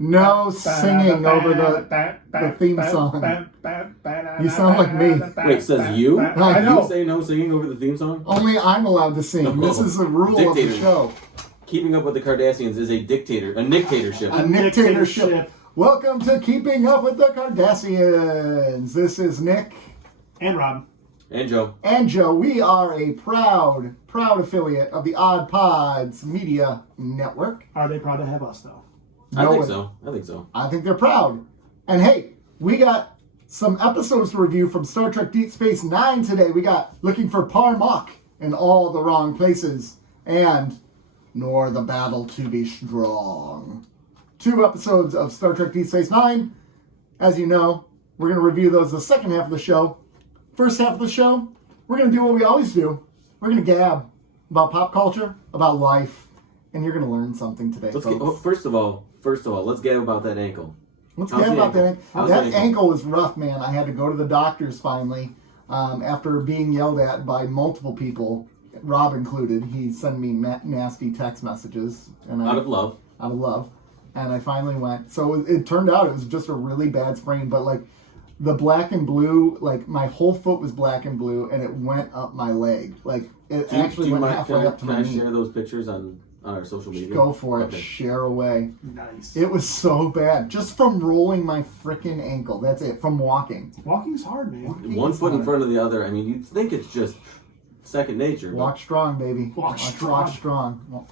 No singing over the theme song. You sound like me. Wait, says you? I know. You say no singing over the theme song? Only I'm allowed to sing. This is the rule of the show. Keeping Up with the Cardassians is a dictatorship. A dictatorship. Welcome to Keeping Up with the Cardassians. This is Nick. And Rob. And Joe. And Joe. We are a proud affiliate of the OddPod Media Network. Are they proud to have us, though? I think so. I think they're proud. And hey, we got some episodes to review from Star Trek Deep Space Nine today. We got Looking for Parmok in All the Wrong Places and Nor the Battle to Be Strong. 2 episodes of Star Trek Deep Space Nine. As you know, we're going to review those the second half of the show. First half of the show, we're going to do what we always do. We're going to gab about pop culture, about life, and you're going to learn something today, folks. First of all, let's gab about that ankle. Let's gab about that ankle. That ankle was rough, man. I had to go to the doctors finally after being yelled at by multiple people, Rob included. He sent me nasty text messages. Out of love. And I finally went. So it turned out it was just a really bad sprain, but like the black and blue, like my whole foot was black and blue, and it went up my leg. Like it actually went halfway up to my knee. Can I share those pictures on our social media? Go for it. Okay. Share away. Nice. It was so bad. Just from rolling my freaking ankle. That's it. From walking. Walking's hard, man. One foot in front of the other. I mean, you'd think it's just second nature. Walk strong, baby. Walk strong.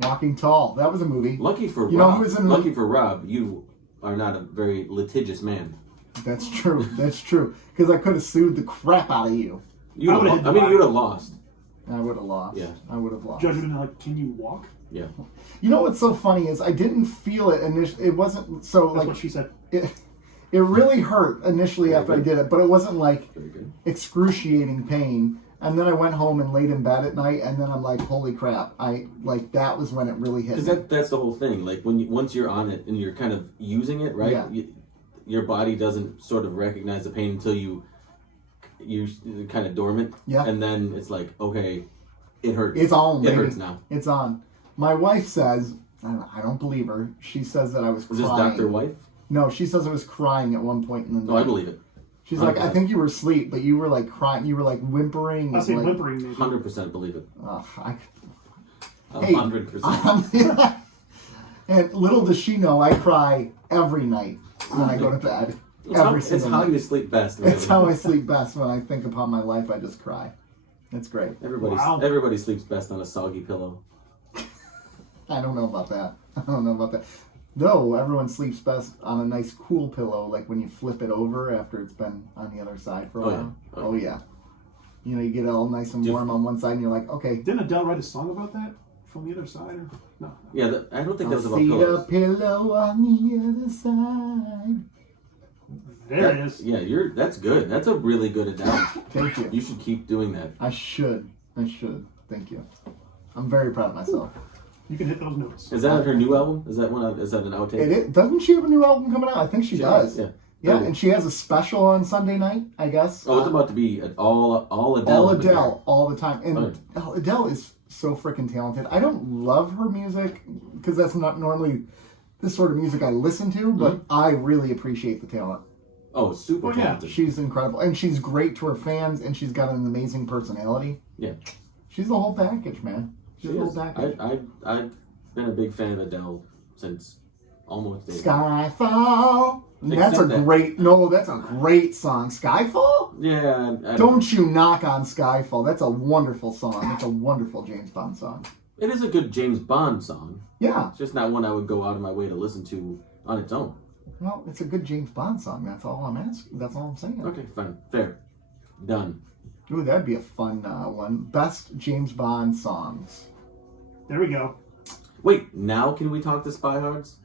Walking tall. That was a movie. Lucky for Rob, you are not a very litigious man. That's true. Because I could have sued the crap out of you. You'd have lost. I would have lost. Yeah. I would have lost. Judge would have been like, can you walk? Yeah. You know what's so funny is I didn't feel it initially. It wasn't so That's like what she said. It really hurt initially after I did it, but it wasn't like excruciating pain. And then I went home and laid in bed at night, and then I'm like, holy crap! That was when it really hit. Because that's the whole thing. Like once you're on it and you're kind of using it, right? Yeah. Your body doesn't sort of recognize the pain until you're kind of dormant. Yeah. And then it's like, okay, it hurts. It's on. It hurts now. It's on. My wife says, I don't believe her. She says that I was crying. Is this Dr. Wife? No, she says I was crying at one point in the night. No, I believe it. She's 100%. like, I think you were asleep, but you were like crying. You were like whimpering. I say like, whimpering, maybe. 100% believe it. 100%. And little does she know, I cry every night when I go to bed. It's how you sleep best. Really. It's how I sleep best. When I think upon my life, I just cry. It's great. Everybody sleeps best on a soggy pillow. I don't know about that. No, everyone sleeps best on a nice cool pillow, like when you flip it over after it's been on the other side for a while. Yeah. Oh, yeah. You know, you get it all nice and warm on one side, and you're like, okay. Didn't Adele write a song about that? From the other side? Or no? Yeah, I don't think that was about see pillows. a pillow on the other side. There it is. Yeah, that's good. That's a really good Adele. Thank you. You should keep doing that. I should. Thank you. I'm very proud of myself. You can hit those notes. Is that her new album? Is that an outtake? Doesn't she have a new album coming out? I think she does. Yeah. Yeah, and she has a special on Sunday night, I guess. Oh, it's about to be all Adele. All Adele, all the time. And Adele is so freaking talented. I don't love her music, because that's not normally the sort of music I listen to, but I really appreciate the talent. Oh, super talented. She's incredible. And she's great to her fans, and she's got an amazing personality. Yeah. She's the whole package, man. She's the whole package. I've been a big fan of Adele since almost day. Skyfall. That's a great song. Skyfall? Yeah. Don't you knock on Skyfall. That's a wonderful song. That's a wonderful James Bond song. It is a good James Bond song. Yeah. It's just not one I would go out of my way to listen to on its own. Well, it's a good James Bond song. That's all I'm asking. That's all I'm saying. Okay, fine. Fair. Done. Ooh, that'd be a fun one. Best James Bond songs. There we go. Wait, now can we talk to Spy Hards?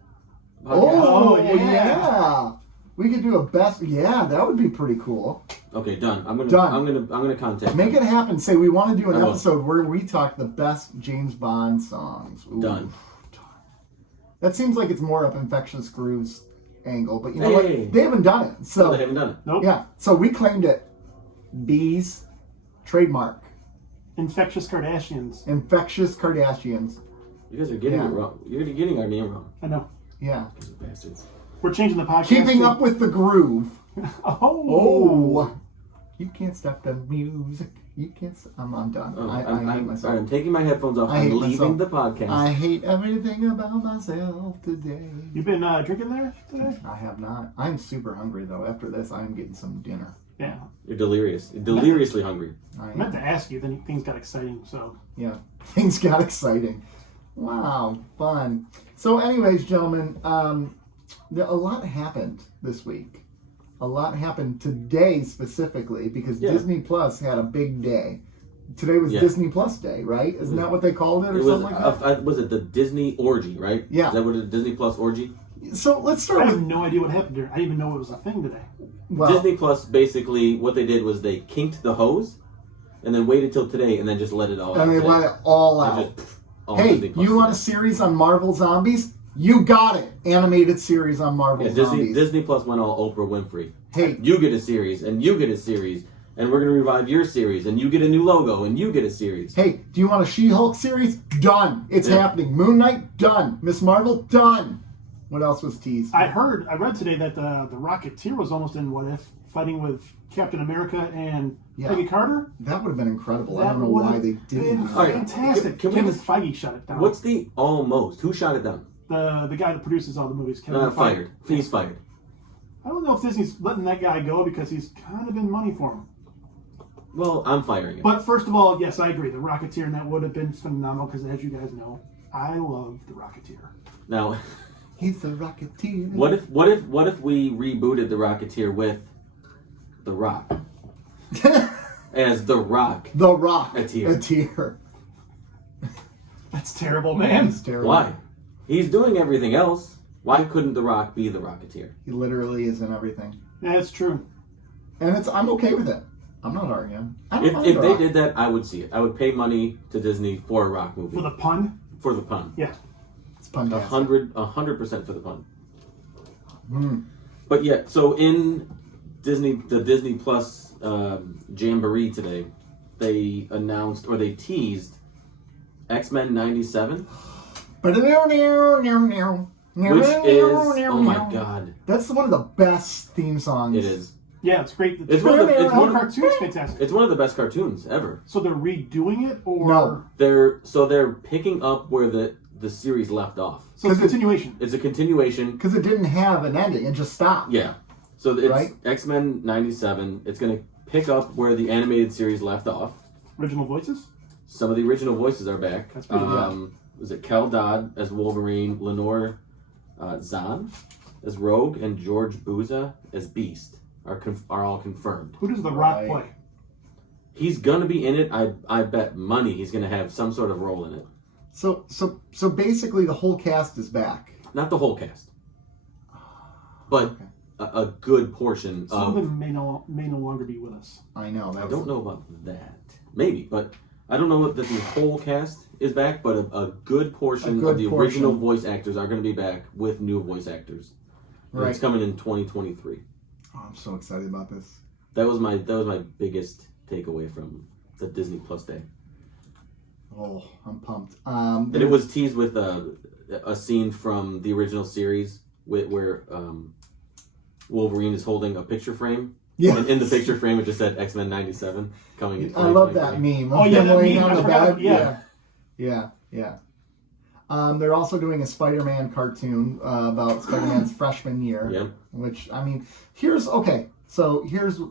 Oh, yeah. We could do a best. Yeah, that would be pretty cool. Okay, done. I'm gonna contact. Make it happen. Say we want to do an episode where we talk the best James Bond songs. Ooh. Done. That seems like it's more up Infectious Groove's angle, but you know what? They haven't done it. So they haven't done it. Nope. Yeah. So we claimed it. Bees, trademark. Infectious Cardassians. Infectious Cardassians. You guys are getting Yeah. it wrong. You're getting our name wrong. I know. Yeah. You bastards. We're changing the podcast. Keeping to- up with the groove. Oh. You can't stop the music. You can't. I'm done. Oh, I hate myself. I'm taking my headphones off. I hate I'm leaving myself. the podcast. I hate everything about myself today. You been drinking there today? I have not. I'm super hungry though. After this, I'm getting some dinner. Yeah. You're delirious. You're deliriously hungry. I meant to ask you, then things got exciting, so. Yeah, things got exciting. Wow, fun. So, anyways, gentlemen, a lot happened this week. A lot happened today specifically because Disney Plus had a big day. Today was Disney Plus Day, right? Isn't that what they called it, or something like that? Was it the Disney orgy, right? Yeah. Is that what it is? Disney Plus orgy? So let's I start have with no idea what happened there. I didn't even know it was a thing today. well, Disney Plus, basically, what they did was they kinked the hose and then waited till today and then just let it all out. and they today. let it all They out. just, all Hey, Disney Plus you want a today. series on Marvel Zombies? You got it. Animated series on Marvel Yeah, Zombies. Disney Plus went all Oprah Winfrey. Hey, You get a series, and you get a series, and we're going to revive your series, and you get a new logo, and you get a series. hey, do you want a She-Hulk series? Done. It's happening. Moon Knight? Done. Miss Marvel? Done. What else was teased? I read today that the Rocketeer was almost in What If, fighting with Captain America and Yeah. Peggy Carter. That would have been incredible. I That don't know would why have they didn't. been do All right, that. fantastic. can we Kevin just- Feige shut it down. What's the almost? Who shot it down? the guy that produces all the movies? Kevin Feige. Fired. He's fired. I don't know if Disney's letting that guy go because he's kind of been money for him. Well, I'm firing him. But first of all, yes, I agree. The Rocketeer, and that would have been phenomenal because, as you guys know, I love the Rocketeer. Now, He's the Rocketeer. what if we rebooted the Rocketeer with The Rock as The Rock? The Rock. A tier. A tier. That's terrible, man. It's terrible. Why? He's doing everything else. Why couldn't The Rock be the Rocketeer? He literally is in everything. Yeah, that's true. And I'm okay with it. I'm not arguing. I don't If mind The they Rock. did that, I would see it. I would pay money to Disney for a Rock movie. For the pun? For the pun. Yeah. It's fantastic. 100% for the pun. Mm. But yeah, so in the Disney Plus Jamboree today, they announced or they teased X-Men 97, which is, oh my god, That's one of the best theme songs. it is. Yeah, it's great. It's one of the- it's one of- cartoon's fantastic. It's one of the best cartoons ever. So they're redoing it, or No. They're picking up where the series left off. so it's a 'Cause continuation. It's a continuation. Because it didn't have an ending. It just stopped. Yeah. So it's Right? X-Men 97. It's going to pick up where the animated series left off. Original voices. Some of the original voices are back. That's pretty good. Was it Kel Dodd as Wolverine, Lenore Zahn as Rogue, and George Buza as Beast are all confirmed. Who does The Rock Right. play? He's gonna be in it. I bet money he's gonna have some sort of role in it. So basically the whole cast is back. Not the whole cast, but a good portion Some of of. them may no longer be with us. I know. I don't know about that. Maybe, but I don't know that the whole cast is back. But a good portion good of the portion. original voice actors are going to be back with new voice actors. And Right. It's coming in 2023. Oh, I'm so excited about this. That was my biggest takeaway from the Disney Plus Day. Oh, I'm pumped. And it was teased with a scene from the original series where Wolverine is holding a picture frame. Yeah. And in the picture frame, it just said X-Men 97 coming in I love that 2023. meme. Oh, yeah, Him that laying meme. on I the forgot. bed. Yeah. Yeah. They're also doing a Spider-Man cartoon about Spider-Man's freshman year. Yep. Which, I mean, here's the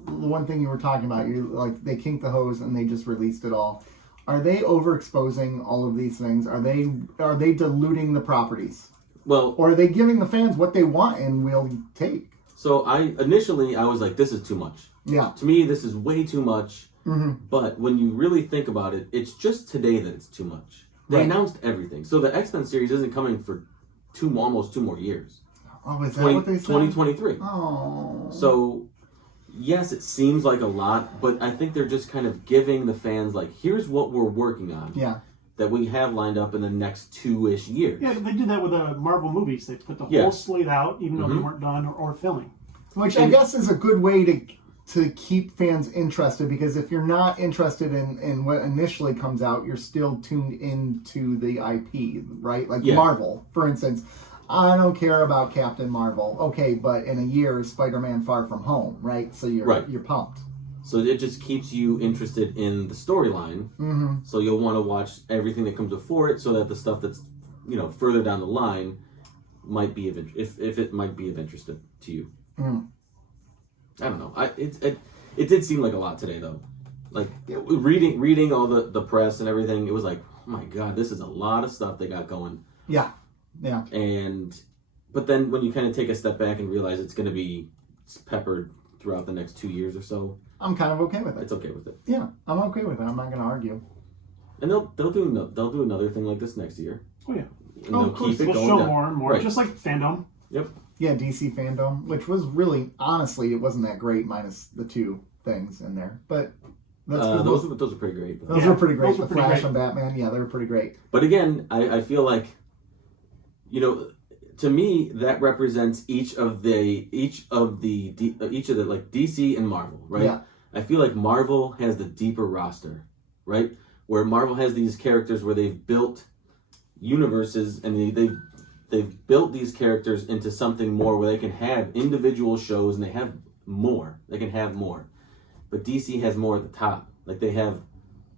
one thing you were talking about. You like they kinked the hose and they just released it all. Are they overexposing all of these things? Are they diluting the properties? Well, Or are they giving the fans what they want and will take? so I was like, this is too much. Yeah. To me, this is way too much. Mm-hmm. But when you really think about it, it's just today that it's too much. They Right. announced everything. So the X-Men series isn't coming for almost 2 more years. Oh, is that what they said? 2023. Oh. So, yes, it seems like a lot, but I think they're just kind of giving the fans, like, here's what we're working on Yeah. that we have lined up in the next 2-ish years. Yeah, they did that with Marvel movies. They put the Yeah. whole slate out, even though they Mhm. weren't done or filming. Which I guess is a good way to keep fans interested, because if you're not interested in what initially comes out, you're still tuned into the IP, right? Like Marvel, for instance. I don't care about Captain Marvel. Okay, but in a year, Spider-Man Far From Home, right? So you're pumped. So it just keeps you interested in the storyline. Mm-hmm. So you'll want to watch everything that comes before it, so that the stuff that's further down the line might be of if it might be of interest to you. Mm. I don't know. It did seem like a lot today, though. Like reading all the press and everything, it was like, oh my god, this is a lot of stuff they got going. Yeah. But then when you kind of take a step back and realize it's going to be peppered throughout the next 2 years or so, I'm kind of okay with it. It's okay with it. Yeah, I'm okay with it. I'm not going to argue. And they'll do another thing like this next year. Oh yeah. And they'll keep it going. They'll show down. More and more, just like fandom. Yep. Yeah, DC fandom, which was really, honestly, it wasn't that great minus the 2 things in there. But those are pretty great. Those were pretty great. The Flash and Batman, yeah, they were pretty great. But again, I feel like, to me, that represents each of the like DC and Marvel, right? Yeah. I feel like Marvel has the deeper roster, right? Where Marvel has these characters where they've built universes and they've built these characters into something more where they can have individual shows and they can have more. But DC has more at the top. Like they have,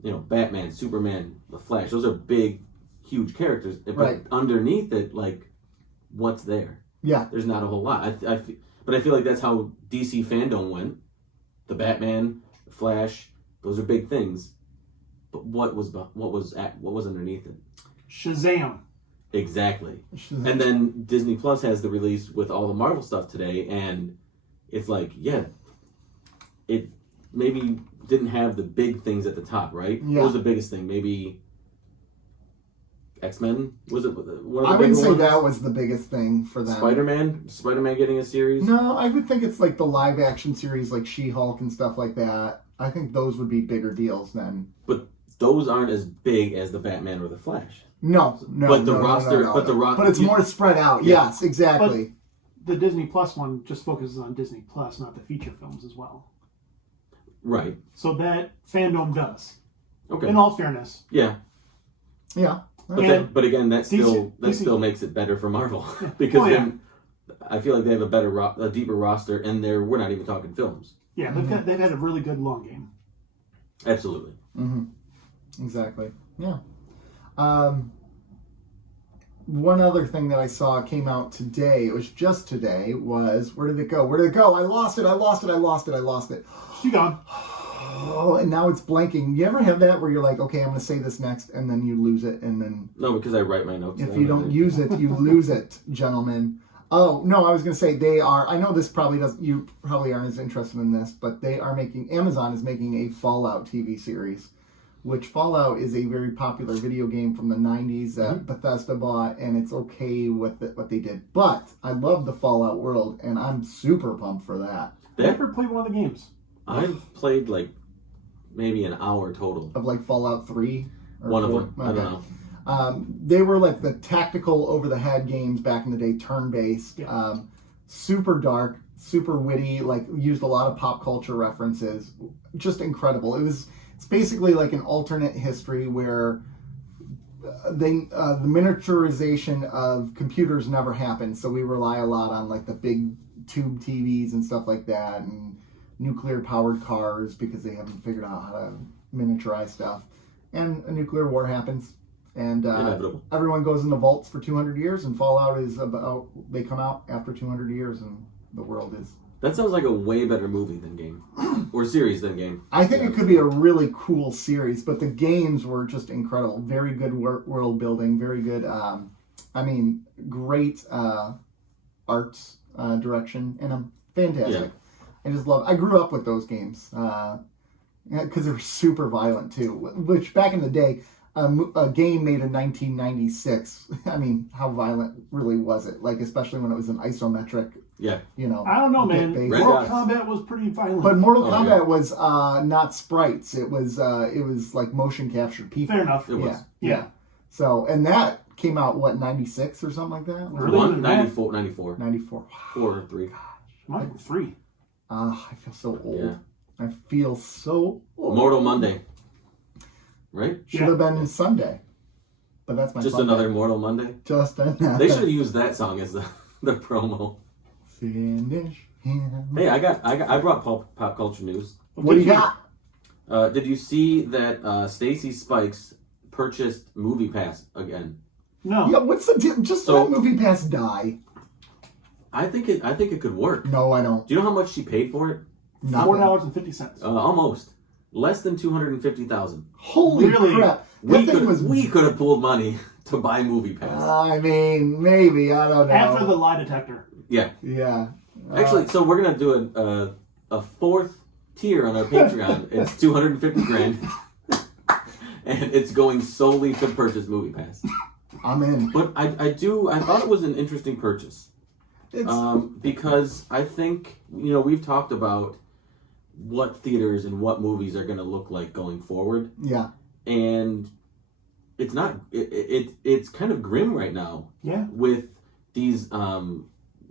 Batman, Superman, The Flash. Those are big, huge characters. But underneath it, like, what's there? Yeah. There's not a whole lot. But I feel like that's how DC fandom went. The Batman, The Flash, those are big things. But what was underneath it? Shazam. Exactly. And then Disney Plus has the release with all the Marvel stuff today, and it's like, it maybe didn't have the big things at the top, right? Yeah. What was the biggest thing? Maybe X-Men? Was it one of the I wouldn't say ones? that was the biggest thing for them. Spider-Man getting a series? No, I would think it's like the live action series like She-Hulk and stuff like that. I think those would be bigger deals than. But those aren't as big as the Batman or the Flash. No. But the roster, but it's more spread out. Yeah. Yes, exactly. But the Disney Plus one just focuses on Disney Plus, not the feature films as well. Right. So that fandom does. Okay. In all fairness. Yeah. Yeah. But again, that still makes it better for Marvel because then I feel like they have a deeper roster, and we're not even talking films. Yeah, they've had a really good long game. Absolutely. Mm-hmm. Exactly. Yeah. One other thing that I saw came out today, it was just today, was, where did it go? I lost it. She gone. Oh, and now it's blanking. You ever have that where you're like, okay, I'm going to say this next, and then you lose it, and then... No, because I write my notes. If you don't use it, you lose it, gentlemen. Oh, no, I was going to say they are... I know this probably doesn't... You probably aren't as interested in this, but Amazon is making a Fallout TV series, which Fallout is a very popular video game from the 90s that Bethesda bought, and it's okay with what they did. But I love the Fallout world, and I'm super pumped for that. Never played one of the games. I've played like maybe an hour total. Of like Fallout 3? One 4? of them. Okay. I don't know. They were like the tactical over-the-head games back in the day, turn-based. Yeah. Super dark, super witty, like used a lot of pop culture references. Just incredible. It's basically like an alternate history where the miniaturization of computers never happened, so we rely a lot on like the big tube TVs and stuff like that, and nuclear-powered cars because they haven't figured out how to miniaturize stuff. And a nuclear war happens, and everyone goes into vaults for 200 years, and Fallout is they come out after 200 years, and the world is... That sounds like a way better movie than game. Or series than game. I think it could be a really cool series, but the games were just incredible. Very good world building, very good, great art direction, and fantastic. Yeah. I grew up with those games because they were super violent too. Which back in the day, a game made in 1996. I mean, how violent really was it? Like especially when it was an isometric. Yeah. I don't know, man. Mortal Kombat was pretty violent. But Mortal Kombat was not sprites. It was like motion captured people. Fair enough. It was. Yeah. So and that came out 96 or something like that. Early 94. 94. Wow. 4 or 3. Might be 3. I feel so old. Yeah. I feel so old. Mortal Monday. Right? Should have been Sunday. But that's my Just fun another day. Mortal Monday? Just another. They should have used that song as the promo. Finish him. Hey, I brought pop culture news. What do you got? Did you see that Stacy Spikes purchased MoviePass again? No. Yeah, what's the deal? Just let MoviePass die. I think it could work. No, I don't. Do you know how much she paid for it? Nothing. $4.50. Almost. Less than $250,000. Holy Really? crap. We could have pulled money to buy MoviePass. I mean, maybe. I don't know. After the lie detector. Yeah. Yeah. Actually, so we're gonna do a fourth tier on our Patreon. It's $250,000, and it's going solely to purchase MoviePass. I'm in. But I thought it was an interesting purchase. It's, Because I think, we've talked about what theaters and what movies are going to look like going forward. yeah. And it's not, it's kind of grim right now. Yeah. With these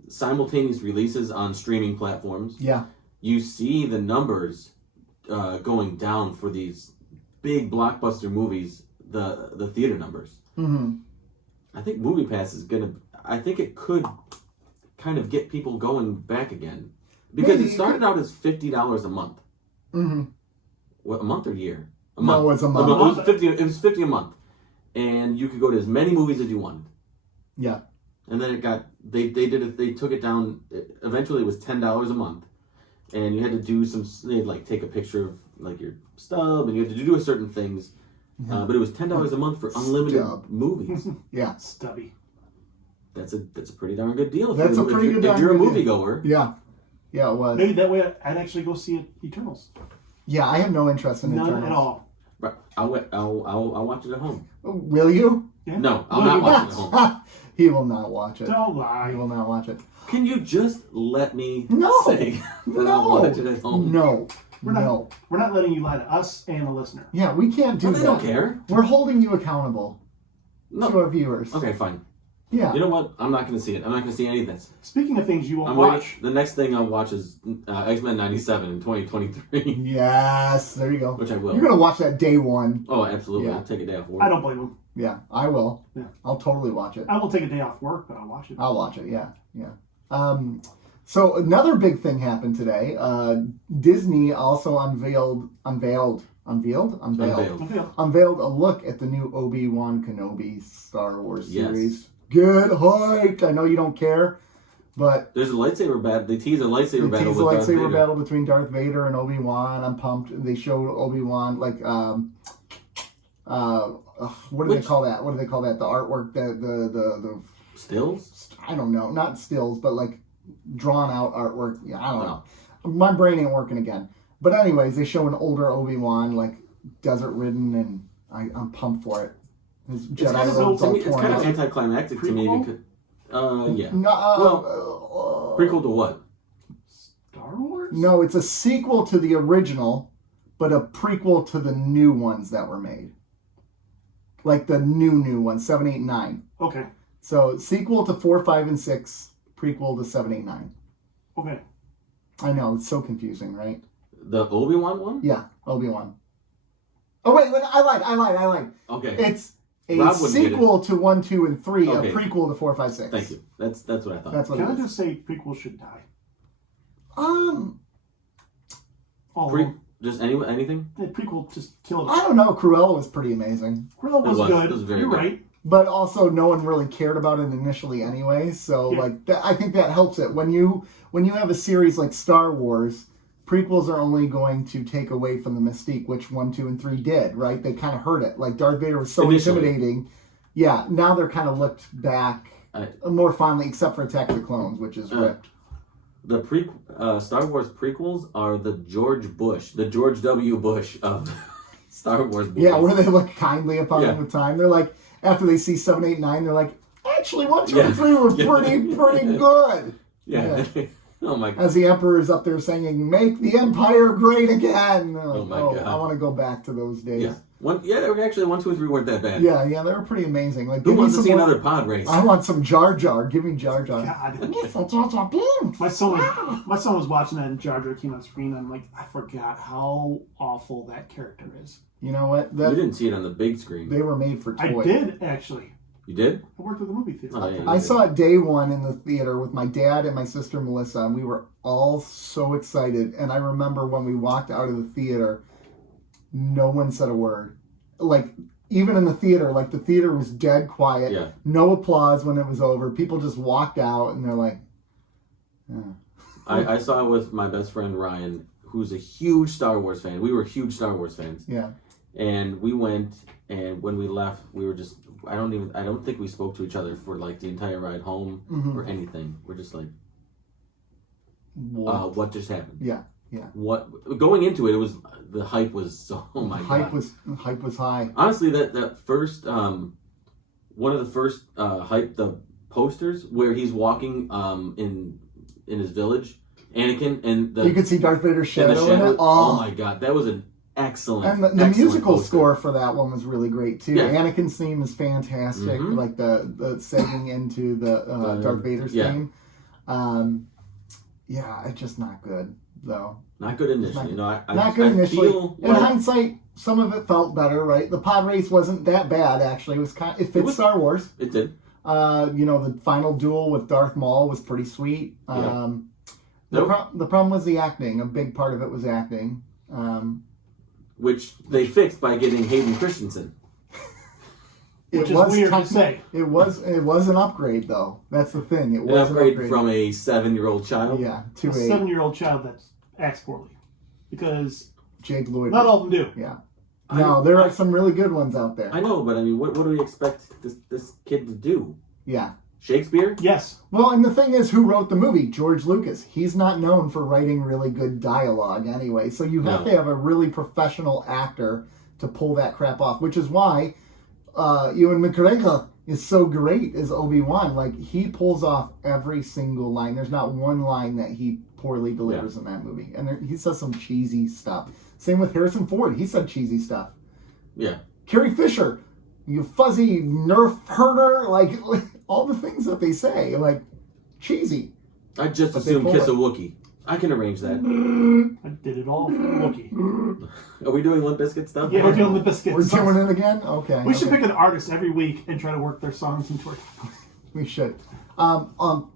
simultaneous releases on streaming platforms. Yeah. You see the numbers going down for these big blockbuster movies, the theater numbers. Mm-hmm. I think MoviePass I think it could kind of get people going back again. Because Maybe it started out as $50 a month. Mm-hmm. What, a month or year? A No, month. it's a month. It was $50 a month. And you could go to as many movies as you wanted. Yeah. And then they took it down. Eventually it was $10 a month. And you had to do they'd take a picture of your stub, and you had to do certain things. Yeah. But it was $10 a month for unlimited Stub. movies. Yeah. Stubby. That's a pretty darn good deal. That's a pretty good If you're a darn good moviegoer. Yeah. Yeah, it was. Maybe that way I'd actually go see Eternals. Yeah, I have no interest in None Eternals. at all. Right. I'll watch it at home. Will you? Yeah. No, I'll not watch it at home. He will not watch it. Don't lie. He will not watch it. Can you just let me No. say that I'll watch it at home? No. We're not letting you lie to us and the listener. Yeah, we can't do Well, that. they don't care. We're holding you accountable No. to our viewers. Okay, fine. Yeah. You know what? I'm not going to see it. I'm not going to see any of this. Speaking of things you won't I'm watch, waiting. The next thing I'll watch is X-Men 97 in 2023, Yes, there you go. which I will. You're going to watch that day one. Oh, absolutely. Yeah. I'll take a day off work. I don't blame them. Yeah, I will. Yeah. I'll totally watch it. I will take a day off work, but I'll watch it. I'll watch it, yeah. So another big thing happened today. Disney also unveiled a look at the new Obi-Wan Kenobi Star Wars series. Get hyped! I know you don't care, but There's a lightsaber battle. They tease a lightsaber they battle teased a with Darth lightsaber Vader. battle between Darth Vader and Obi-Wan. I'm pumped. They showed Obi-Wan what do they call that? What do they call that? The artwork, the Stills? I don't know, not stills, but drawn out artwork. Yeah, I don't know. My brain ain't working again. But anyways, they show an older Obi-Wan, desert ridden, and I'm pumped for it. His Jedi robes all It's torn kind of out. anticlimactic to me Prequel? because, yeah. No, Prequel to what? Star Wars? no, it's a sequel to the original, but a prequel to the new ones that were made. Like the new ones, 7, 8, 9. Okay. So sequel to 4, 5, and 6, prequel to 7, 8, 9. Okay. I know, it's so confusing, right? The Obi-Wan one? Yeah, Obi-Wan. Oh wait, I lied. Okay. It's a Rob wouldn't get sequel to 1, 2, and 3, Okay. a prequel to 4, 5, 6. Thank you. That's what I thought. That's what Can I it is. just say prequels should die? All of Pre- them. just anything? The prequel just killed I it. don't know. Cruella was pretty amazing, Cruella was was. good. It was very You're good. right. but also no one really cared about it initially anyway. So Yeah. I think that helps it when you have a series like Star Wars. Prequels are only going to take away from the mystique, which 1, 2, and 3 did, right? They kind of hurt it. Like Darth Vader was so Initially. intimidating. Yeah, now they're kind of looked back more fondly, except for Attack of the Clones, which is ripped. The Star Wars prequels are the George W. Bush of Star Wars movies. Yeah, where they look kindly upon Yeah. them with time. They're like, after they see 7, 8, 9, they're like, actually, 1, 2, and 3 were pretty good. Yeah. Oh my god. As the Emperor is up there singing, "Make the Empire great again." Oh my god. I want to go back to those days. Yeah. Actually, 1, 2, and 3 weren't that bad. Yeah, they were pretty amazing. Like, Who give me wants to some see more- another pod race? I want some Jar Jar. Give me Jar Jar. God. Yes, a Jar Jar Binks. My son was watching that and Jar Jar came on screen. And I'm like, I forgot how awful that character is. You know what? You didn't see it on the big screen. They were made for toys. I did, actually. You did? I worked at the movie theater. Oh, yeah. I saw it day one in the theater with my dad and my sister Melissa, and we were all so excited. And I remember when we walked out of the theater, no one said a word. Like, even in the theater, like, the theater was dead quiet. Yeah. No applause when it was over. People just walked out, and they're like, I saw it with my best friend Ryan, who's a huge Star Wars fan. We were huge Star Wars fans. yeah. And we went, and when we left, we were just, I don't think we spoke to each other for like the entire ride home or anything. We're just like, what just happened? Yeah. Going into it, the hype was so, oh my god. The hype was high. Honestly, that first, one of the first the posters where he's walking in his village, Anakin, and You could see Darth Vader's shadow in it. Oh my god, that was an excellent. And the excellent musical poster. Score for that one was really great too. Yeah. Anakin's theme is fantastic, like the segueing into the Darth Vader's theme. Yeah, it's just not good though. Not good initially. Not good initially. In hindsight, some of it felt better, right? The pod race wasn't that bad actually. It fits Star Wars. It did. The final duel with Darth Maul was pretty sweet. The problem was the acting. A big part of it was acting. Which they fixed by getting Hayden Christensen. Which is weird to say. It was an upgrade though. That's the thing. It was an upgrade from a 7-year-old child. Yeah, to a 7-year-old child that acts poorly, because Jake Lloyd. not all of them do. Yeah. No, there are some really good ones out there. I know, but I mean, what do we expect this kid to do? Yeah. Shakespeare? Yes. Well, and the thing is, who wrote the movie? George Lucas. He's not known for writing really good dialogue anyway. So you have to have a really professional actor to pull that crap off, which is why Ewan McGregor is so great as Obi-Wan. Like, he pulls off every single line. There's not one line that he poorly delivers in that movie. And he says some cheesy stuff. Same with Harrison Ford. He said cheesy stuff. Yeah. Carrie Fisher, you fuzzy nerf herder, like all the things that they say, like cheesy. I just assumed kiss a Wookiee. I can arrange that. I did it all for Wookiee. Are we doing Limp Bizkit stuff? Yeah, we're doing Limp Bizkit. We're doing it again? Okay. We should pick an artist every week and try to work their songs into our... We should.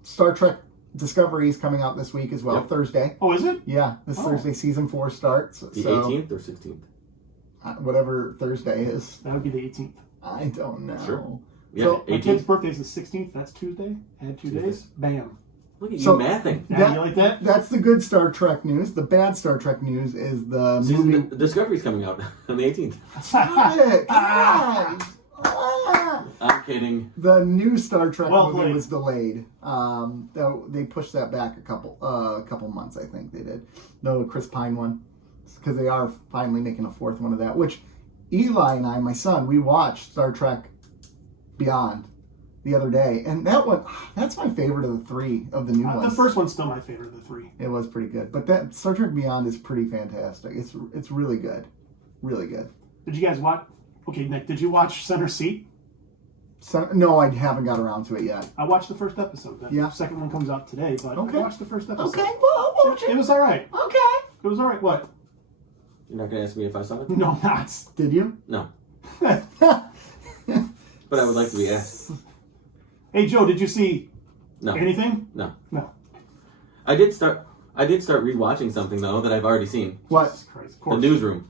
Star Trek Discovery is coming out this week as well, Thursday. Oh, is it? Yeah, this Thursday season 4 starts. The 18th or 16th? Whatever Thursday is. That would be the 18th. I don't know. Sure. Yeah, So, my 18th. kid's birthday is the 16th. That's Tuesday. Add 2 days. Bam. Look at you So- mathing. Now, you like that? That's the good Star Trek news. The bad Star Trek news is the movie. Discovery's coming out on the 18th. Stop it! Guys! Ah! I'm kidding. The new Star Trek Well movie played. was delayed. They pushed that back a couple months, I think they did. No, Chris Pine one, because they are finally making a 4th one of that. Which Eli and I, my son, we watched Star Trek Beyond the other day, and that's my favorite of the 3 of the new ones. The first one's still my favorite of the 3. It was pretty good, but that Star Trek Beyond is pretty fantastic. It's really good, really good. Did you guys watch... Okay, Nick, did you watch Center Seat? So, no, I haven't got around to it yet. I watched the first episode. The second one comes out today, but Okay. I watched the first episode. Okay, well, I'll watch It it. was all right. Okay. It was all right. What? You're not going to ask me if I saw it? No, not. Did you? No. But I would like to be asked. Hey, Joe, did you see No. anything? No. No. I did start rewatching something, though, that I've already seen. What? Jesus Christ, of The course. Newsroom.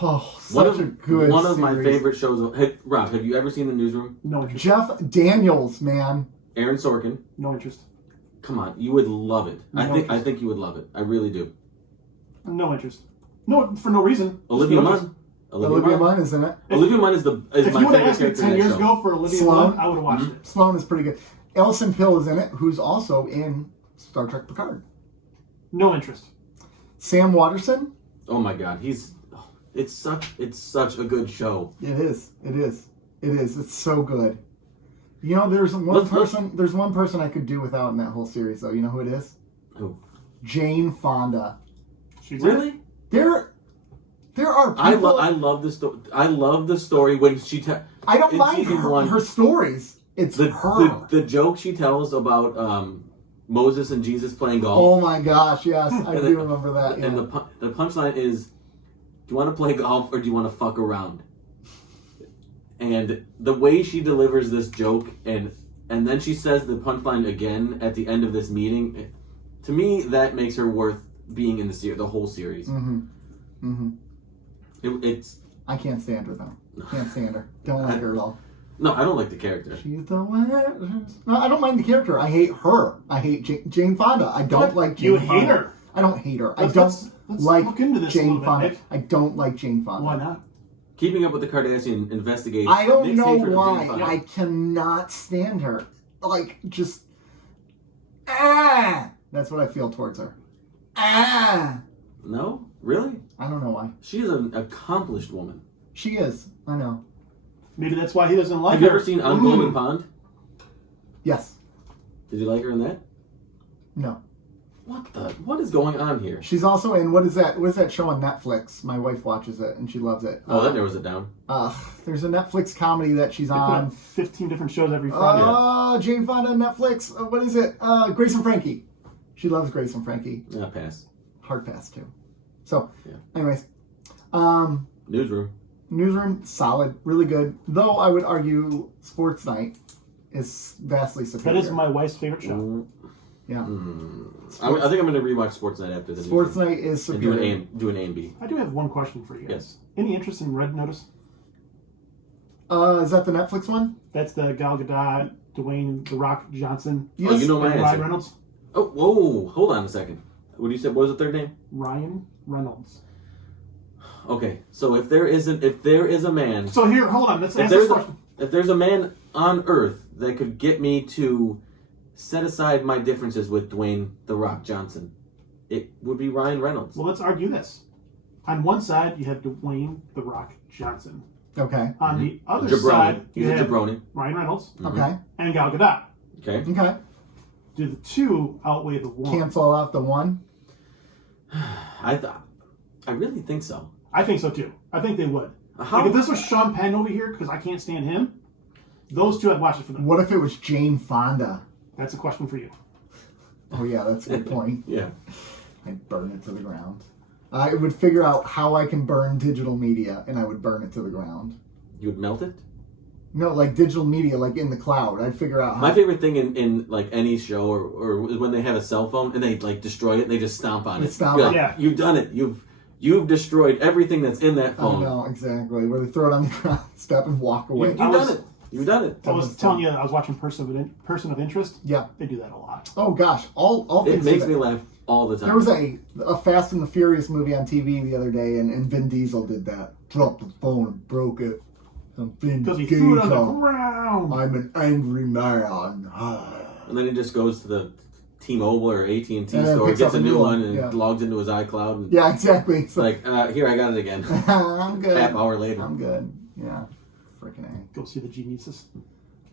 Oh, such a good One of my series. favorite shows. Hey, Rob, have you ever seen The Newsroom? No interest. Jeff Daniels, man. Aaron Sorkin. No interest. Come on, you would love it. I think you would love it. I really do. No interest. No, for no reason. Olivia Just no interest. Munn. Olivia Munn is in it. Olivia Munn is If my you would favorite have asked me character 10 in that years show. ago for Olivia Sloane? Munn, I would have watched it. Sloane is pretty good. Alison Pill is in it, who's also in Star Trek Picard. No interest. Sam Waterston. Oh my God, it's such a good show. It is. It's so good. You know, there's one person I could do without in that whole series, though. You know who it is? Who? Jane Fonda. She's Really? There are people. I love the story. I love the story when she. I don't in mind season her, one, her stories. It's the her. the joke she tells about Moses and Jesus playing golf. Oh my gosh! Yes, I And do the- remember that. And Yeah. the punchline is, do you want to play golf or do you want to fuck around? And the way she delivers this joke, and then she says the punchline again at the end of this meeting, to me that makes her worth being in the whole series. Mm-hmm. Mm-hmm. It's I can't stand her though. Can't stand her. Don't like her at all. no, I don't like the character. She's the one. No, I don't mind the character. I hate her. I hate Jane Fonda. I don't like Jane You Fonda. hate her. I don't hate her. I Let's- don't let's like look into this a Jane little bit, Fonda. Nick. I don't like Jane Fonda. Why not? Keeping Up with the Kardashians investigates. I don't Nick's know hatred of why. Jane Fonda. I cannot stand her. Like, just... That's what I feel towards her. No, really? I don't know why. She is an accomplished woman. She is. I know. Maybe that's why he doesn't like Have her. you ever seen On Golden Pond? Yes. Did you like her in that? No. What is going on here? She's also in, what is that show on Netflix? My wife watches it and she loves it. Oh, that narrows it down. There's a Netflix comedy that she's They put on. up 15 different shows every Friday. Jane Fonda on Netflix. What is it? Grace and Frankie. She loves Grace and Frankie. Pass. Hard pass too. So, Yeah. anyways, Newsroom. Newsroom solid, really good. Though I would argue Sports Night is vastly That superior. is my wife's favorite show. Mm, Yeah. I think I'm going to rewatch Sports Night after the Sports Newsroom. Night is And do superior. an A and B. I do have one question for you guys. Yes. Any interest in Red Notice? Is that the Netflix one? That's the Gal Gadot, Dwayne The Rock Johnson, Oh, you know my and answer. Ryan Reynolds. Oh, whoa! Hold on a second. What you said? What was the third name? Ryan Reynolds. Okay, so if there is a man, So here, hold on. Let's if ask this there's question. if there's a man on Earth that could get me to set aside my differences with Dwayne The Rock Johnson, it would be Ryan Reynolds. Well, let's argue this. On one side, you have Dwayne The Rock Johnson. Okay. On the other Jabroni. side, He's you a have jabroni. Ryan Reynolds Okay. and Gal Gadot. Okay. Okay. Do the two outweigh the one? Cancel out the one. I really think so. I think so too. I think they would. How? Like if this was Sean Penn over here, because I can't stand him, those two I'd watch it for them. What if it was Jane Fonda? That's a question for you. Oh yeah, that's a good point. Yeah. I'd burn it to the ground. I would figure out how I can burn digital media, and I would burn it to the ground. You would melt it? No, like digital media, like in the cloud. I'd figure out how. My favorite thing in like any show or is when they have a cell phone and they like destroy it and they just stomp on They it. stomp You're on like, it. Yeah. You've done it. You've destroyed everything that's in that I phone. know, exactly. Where they throw it on the ground, step and walk away. You've I done was- it. You've done it. I was telling you, I was watching Person of Interest. Yeah. They do that a lot. Oh gosh, all It things. makes do me that. laugh all the time. There was a Fast and the Furious movie on TV the other day, and Vin Diesel did that. Dropped the phone and broke it. And Vin Because he threw it on the Diesel, ground. I'm an angry man. And then he just goes to the T-Mobile or AT&T And then store, picks gets up a a new new one, one, and yeah. logs into his iCloud. And Yeah, exactly. It's like, here, I got it again. I'm good. Half hour later. I'm good. Yeah. Freaking A. Go see the Geniuses.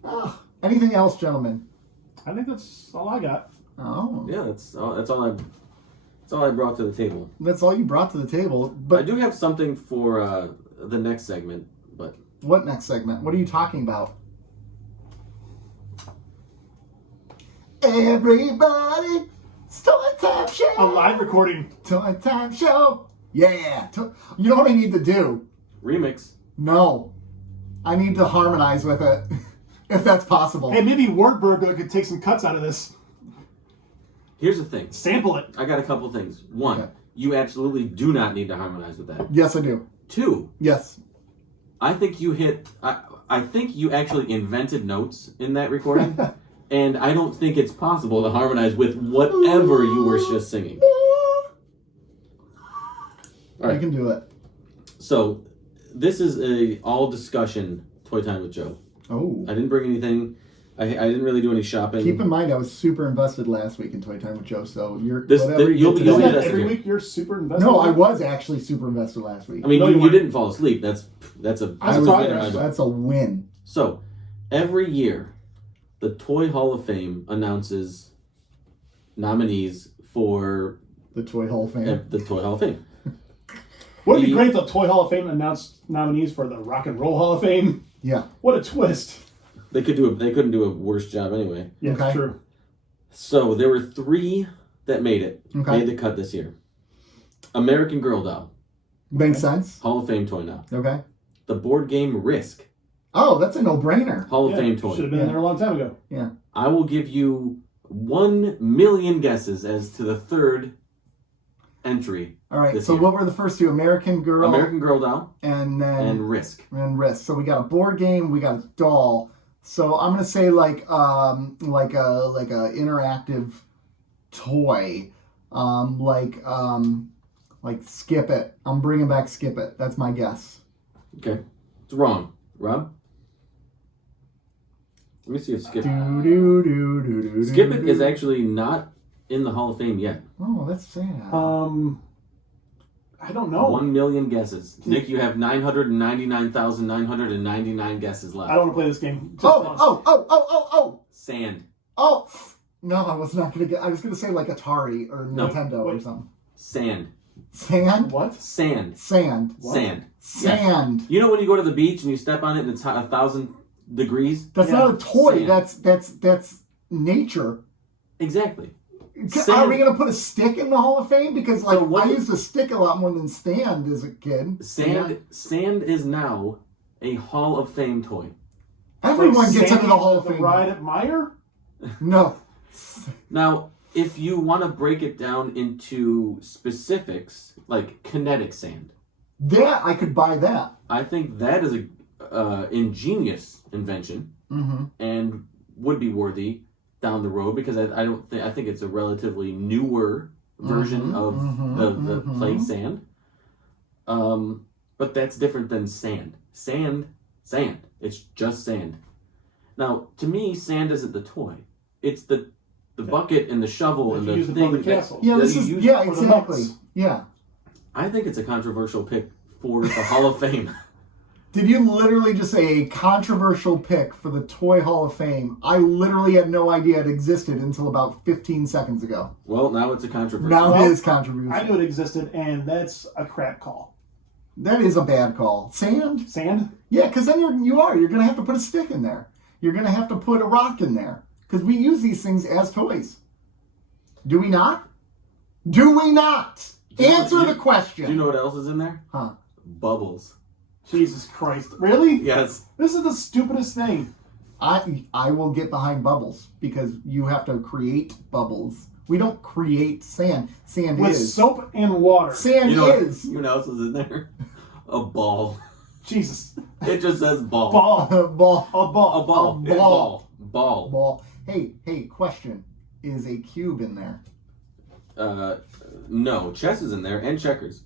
Oh, anything else, gentlemen? I think that's all I got. Oh. Yeah, that's all I brought to the table. That's all you brought to the table. I But do have something for the next segment, but what next segment? What are you talking about? Everybody, story time show. A live recording. Toy time show. Yeah. You know what I need to do? remix. No. I need to harmonize with it. If that's possible. Hey, maybe Wordburger could take some cuts out of this. Here's the thing. Sample it. I got a couple things. One, Okay. you absolutely do not need to harmonize with that. Yes, I do. Two, Yes. I think you hit. I think you actually invented notes in that recording, and I don't think it's possible to harmonize with whatever you were just singing. All I right. can do it. So, this is a all discussion Toy Time with Joe. Oh. I didn't bring anything. I didn't really do any shopping. Keep in mind, I was super invested last week in Toy Time with Joe, so you're... This- whatever you you'll get be- to you'll do- be Isn't that invested every here. week you're super invested? No, I was actually super invested last week. I mean, No, you you weren't. didn't fall asleep. That's a I was win in my book. That's a win. So, every year, the Toy Hall of Fame announces nominees for The Toy Hall of Fame. the Toy Hall of Fame. Would it be great if the Toy Hall of Fame announced nominees for the Rock and Roll Hall of Fame? Yeah. What a twist. They couldn't do a worse job anyway. Yeah, Okay. true. So there were 3 that made it. Okay. Made the cut this year. American Girl doll. Makes sense. Hall of Fame toy now. Okay. The board game Risk. Oh, that's a no-brainer. Hall of Fame toy. Should have been in there a long time ago. Yeah. I will give you 1 million guesses as to the 3rd entry. All right. this So year. what were the first 2? American Girl American Girl doll and then and Risk. and Risk. So we got a board game, we got a doll. So I'm gonna say like a interactive toy, like Skip It. I'm bringing back Skip It. That's my guess. Okay. It's wrong. Rob? Let me see if Skip Skip It is actually not in the Hall of Fame yet. Oh, that's sad. I don't know. 1 million guesses. Nick, you have 999,999 guesses left. I don't want to play this game. Just Oh! Sand. Oh! No, I was not gonna get. I was gonna say like Atari or No. Nintendo or Wait. something. Sand. Sand. What? Sand. Sand. What? Sand. Sand. You know when you go to the beach and you step on it and it's 1,000 degrees? That's Yeah. not a toy. Sand. That's nature. Exactly. Are Sand- we gonna put a stick in the Hall of Fame? Because like So what I is- used a stick a lot more than sand as a kid. Sand is now a Hall of Fame toy. Everyone gets into the Hall of The Fame. ride at Meyer? No. Now, if you want to break it down into specifics, like kinetic sand, That I could buy that. I think that is a ingenious invention Mm-hmm. and would be worthy down the road because I think it's a relatively newer version of the plain sand. But that's different than sand. Sand. It's just sand. Now, to me, sand isn't the toy. It's the bucket and the shovel That and you the use to thing build the that, castle. Yeah, that this you is use. yeah, for the exactly. monks. Yeah. I think it's a controversial pick for the Hall of Fame. Did you literally just say a controversial pick for the Toy Hall of Fame? I literally had no idea it existed until about 15 seconds ago. Well, now it's a controversy. Now Well, it is controversial. I knew it existed, and that's a crap call. That is a bad call. Sand? Sand? Yeah, because then you're going to have to put a stick in there. You're going to have to put a rock in there. Because we use these things as toys. Do we not? Do we not? Answer the question. Do you know what else is in there? Huh. Bubbles. Jesus Christ. Really? Yes. This is the stupidest thing. I will get behind bubbles because you have to create bubbles. We don't create sand. Sand With is. soap and water. Sand You know, is. you know what else is in there? A ball. Jesus. It just says ball. Ball. Ball. A ball. A ball. A It's ball. Ball. Ball. Hey, question. Is a cube in there? No. Chess is in there and checkers.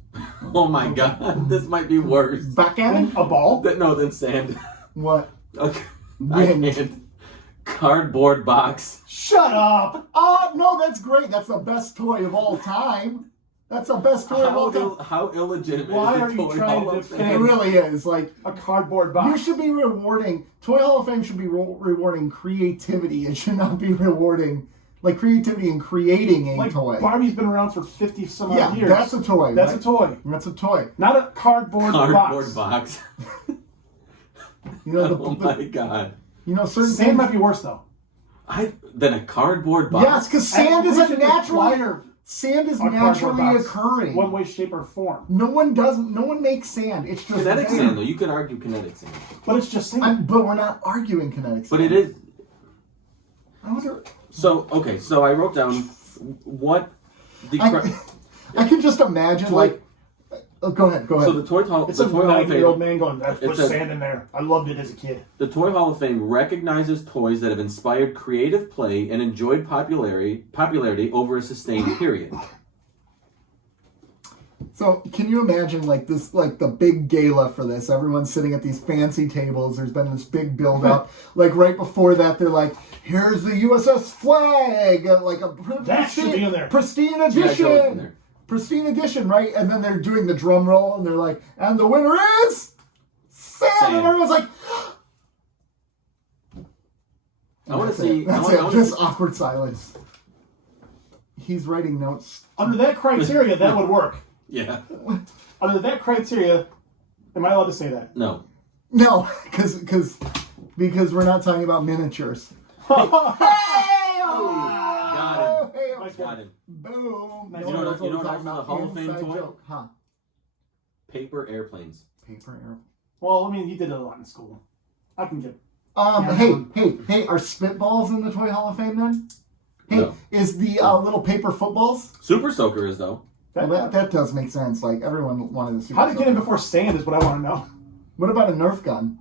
Oh my god. This might be worse. Backgammon? A ball? No, than sand. What? Okay. I Wind. can't. Cardboard box. Shut up. Oh, no, that's great. That's the best toy of all time. That's the best toy of all time. How illegitimate Why is are the you Toy trying Hall to of Fame? It defend- really is. Like, A cardboard you box. should be rewarding, Toy Hall of Fame should be rewarding creativity. It should not be rewarding, like, creativity in creating a Like toy. Barbie's been around for 50 some Yeah, odd years. that's a toy. That's right? a toy. That's a toy. Not a cardboard Cardboard box. box. You know, Oh my god. you know, certain Sand things. might be worse though. Then a cardboard box? Yes, because sand is We a should naturally, require sand is a cardboard naturally box, occurring. one way, shape, or form. No one makes sand. It's just Kinetic there. sand, though. You could argue kinetic sand. But it's just sand. But we're not arguing kinetic sand. But it is. I wonder. So, okay, so I wrote down what the. I can just imagine, like. Oh, go ahead. So the Toy Hall, It's the a Toy Hall of 90-year-old Fame, man going, I put It says- sand in there. I loved it as a kid. the Toy Hall of Fame recognizes toys that have inspired creative play and enjoyed popularity over a sustained period. So can you imagine like this, like the big gala for this? Everyone's sitting at these fancy tables. There's been this big build up. Like right before that, they're like, "Here's the USS flag," like a That should be in there. pristine G.I. Joe's in edition, there. pristine edition, right? And then they're doing the drum roll, and they're like, "And the winner is Sam," Sam. and everyone's like, I want to That's it. see. That's I it. want Just to awkward silence. He's writing notes. Under that criteria, that would work. Yeah. Under that criteria, am I allowed to say that? No. No, because we're not talking about miniatures. Got Hey, him. Got him. boom. Nice. You know That's what we're else talking is a about. Hall of Fame Inside toy? joke. Huh? Paper airplanes. Paper airplane. Well, I mean, he did it a lot in school. I can get. Hey, are Spitballs in the Toy Hall of Fame then? Hey, No. is the little paper footballs? Super Soaker is, though. Well, that does make sense. Like, everyone wanted a Super How to get in Soaker. before sand is what I want to know. What about a Nerf gun?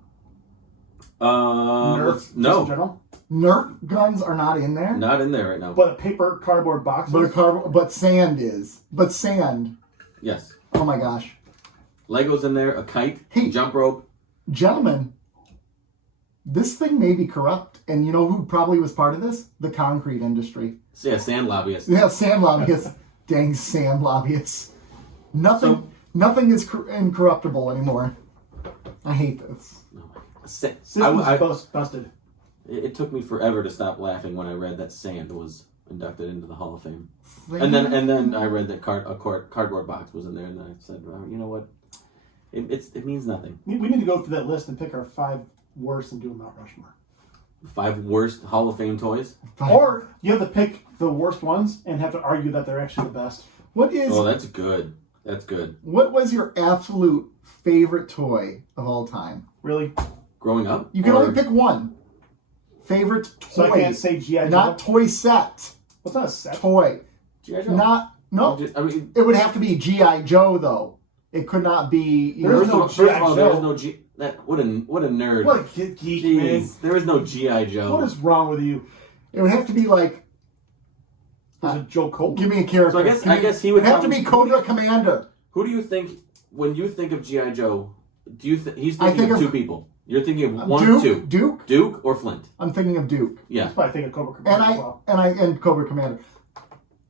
Nerf, just in No. general. Nerf guns are not in there? Not in there right now. But a paper cardboard box. But sand is. But sand. Yes. Oh my gosh. Lego's in there, a kite, Hey. jump rope. Gentlemen, this thing may be corrupt. And you know who probably was part of this? The concrete industry. Yeah, sand lobbyists. Yeah, sand lobbyists. Dang sand lobbyists. Nothing is incorruptible anymore. I hate this. Systems busted. It took me forever to stop laughing when I read that sand was inducted into the Hall of Fame. Sand? And then I read that cardboard box was in there, and then I said, well, you know what? It means nothing. We need to go through that list and pick our 5 worst and do a Mount Rushmore. 5 worst Hall of Fame toys. Or you have to pick the worst ones and have to argue that they're actually the best. Oh, that's good. That's good. What was your absolute favorite toy of all time? Really? Growing up? You can only pick one. Favorite toy. So I can't say G.I. Joe? Not toy set. What's not a set? Toy. G.I. Joe. No. I mean, It would have to be G.I. Joe, though. It could not be... There is no G.I. Joe. there is no G... What a nerd. What a geek, man. Jeez, there is no G.I. Joe. What is wrong with you? It would have to be like... Is it Joe Cole? Give me a character. So I guess he would It'd have to be Cobra Commander. Who do you think, when you think of G.I. Joe, do you he's I thinking think of of- 2 people? You're thinking of one Duke? or 2. Duke? Duke or Flint? I'm thinking of Duke. Yeah. That's why I think of Cobra Commander as well. And Cobra Commander.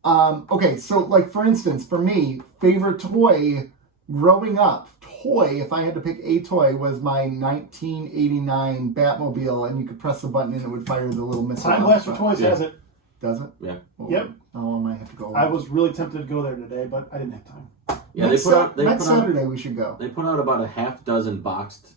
Okay, so like for instance, for me, favorite toy growing up, if I had to pick a toy, was my 1989 Batmobile, and you could press the button and it would fire the little missile. Time Blaster Toys has it. Does it? Yeah. Oh, Yep. Oh, I might have to go. I was really tempted to go there today, but I didn't have time. Yeah, next next Saturday we should go. They put out about a half dozen boxed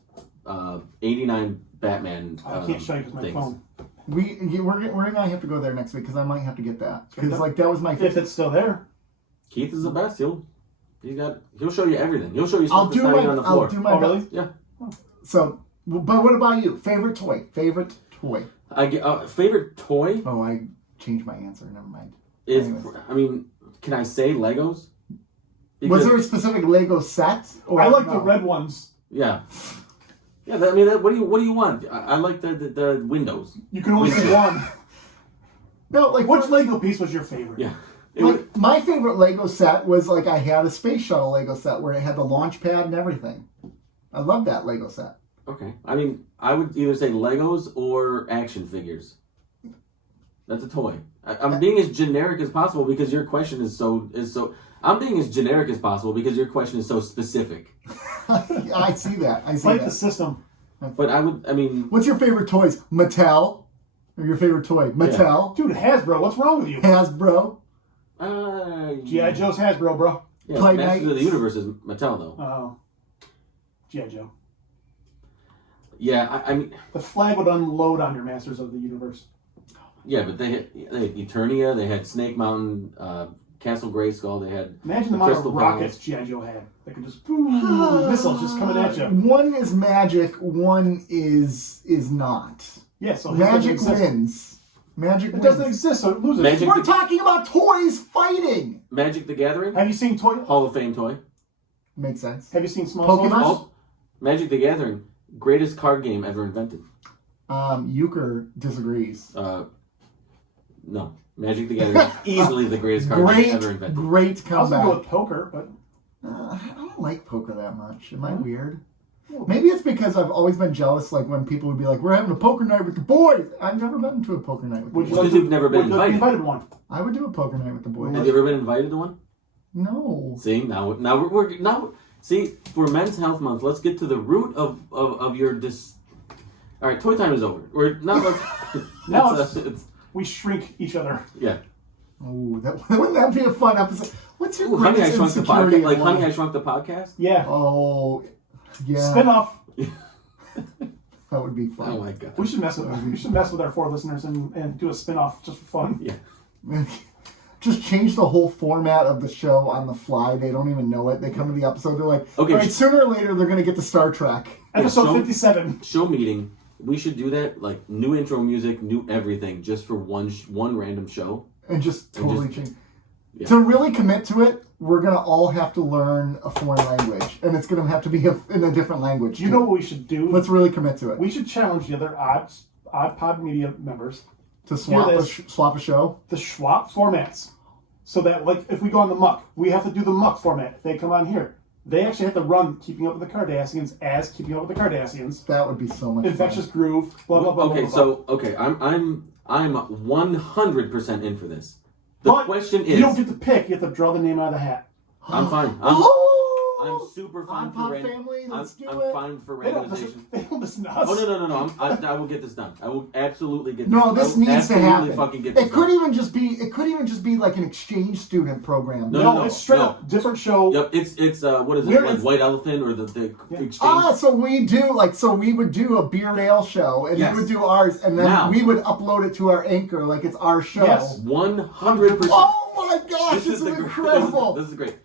89 Batman I can't show you because my things. phone. We're gonna have to go there next week because I might have to get that because like that was my If favorite. it's still there. Keith is the best. He'll show you everything. He'll show you I'll stuff do that's not even on the floor. I'll do my Oh, best. really? Yeah. So, but what about you? Favorite toy? Favorite toy? I get favorite toy Oh, I changed my answer. Never mind. is. Anyways. I mean, can I say Legos? Was there a specific Lego set? Or I like no? the red ones. Yeah. Yeah, I mean, what do you want? I like the windows. You can only see one. No, like Which Lego piece was your favorite? Yeah. Like, my favorite Lego set was like I had a space shuttle Lego set where it had the launch pad and everything. I love that Lego set. Okay. I mean, I would either say Legos or action figures. That's a toy. I'm being as generic as possible because your question is so. I'm being as generic as possible because your question is so specific. I see that. I see Fight that. the system. But I mean, What's your favorite toys? Mattel? Or your favorite toy? Mattel? Dude, Hasbro, what's wrong with you? Hasbro? G.I. Joe's Hasbro, bro. Yeah, Play Masters of the Mates. Universe is Mattel though. Oh. G.I. Joe. Yeah, I mean, The flag would unload on your Masters of the Universe. yeah, but they had Eternia, they had Snake Mountain, Castle Grayskull, they had Imagine the amount of Crystal rockets G.I. Joe had. That could just boom, missiles just coming at you. One is magic, one is not. Yeah, so his Magic doesn't exist. wins. Magic It wins. doesn't exist, so it loses. Magic- We're talking about toys fighting. Magic the Gathering, Have you seen Hall of Fame toy. Makes sense. Have you seen Small Pokemon? Soldiers? Oh, Magic the Gathering, greatest card game ever invented. Euchre disagrees. No, Magic the Gathering is easily the greatest card game ever invented. Great I was gonna comeback. go with poker, but I don't like poker that much. Am I weird? Maybe it's because I've always been jealous, like when people would be like, we're having a poker night with the boys. I've never been to a poker night with the would you boys. Because you've never been would you like to be invited. invited one? I would do a poker night with the boys. Have you ever been invited to one? No. See, now we're now. See, for Men's Health Month, let's get to the root of your dis. All right, toy time is over. We're not. Now it's we shrink each other. yeah. Oh, wouldn't that be a fun episode? What's your Honey, I greatest Shrunk the insecurity Podcast. in Like life? Honey, I Shrunk the Podcast. Yeah. Oh, yeah. Spin-off. That would be fun. Oh my god. We should mess with our 4 listeners and do a spin-off just for fun. Yeah. Just change the whole format of the show on the fly. They don't even know it. They come to the episode, they're like, Okay, all right, sooner or later they're going to get to Star Trek. Episode show- 57. Show meeting. We should do that. Like new intro music, new everything, just for one random show. And just totally change. Yeah. To really commit to it, we're going to all have to learn a foreign language. And it's going to have to be in a different language. You know what we should do? Let's really commit to it. We should challenge the other OddPod Media members To swap Hear a, this. swap a show. to swap formats. So that, like, if we go on the Muck, we have to do the Muck format. If they come on here, they actually have to run Keeping Up with the Cardassians as Keeping Up with the Cardassians. That would be so much Infectious fun. Groove, blah, blah, blah, Okay, blah, blah. so I'm 100% in for this. The But question is, you don't get to pick. You have to draw the name out of the hat. I'm fine. I'm super fine for OddPod family, let's do I'm it. fine for They don't randomization. listen, they don't listen to us. Oh no! I will get this done. I will absolutely get this. No, done. this I will needs to absolutely happen. Fucking get this It could done. even just be. It could even just be like an exchange student program. No. It's straight up different show. Yep, it's what is it? We're- Like White Elephant or the exchange? So we would do a beard ale show, and Yes. you would do ours, and then Now. we would upload it to our anchor like it's our show. Yes. 100%. Oh my gosh, this is incredible! This is great.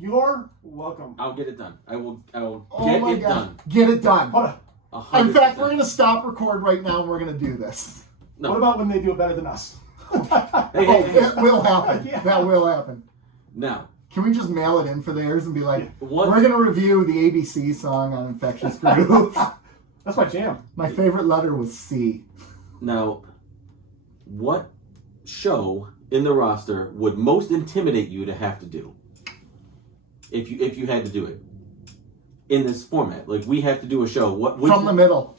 You're welcome. I'll get it done. I will Oh get my it gosh. done. Get it done. Hold on. In fact, 100%. we're gonna stop record right now, and we're gonna do this. No. What about when they do it better than us? Hey, Oh, hey. it will happen. Yeah. That will happen. Now, Can we just mail it in for theirs and be like, What? we're gonna review the ABC song on Infectious Groove. That's my jam. My favorite letter was C. Now, what show in the roster would most intimidate you to have to do? If you had to do it in this format, like we have to do a show. From the middle.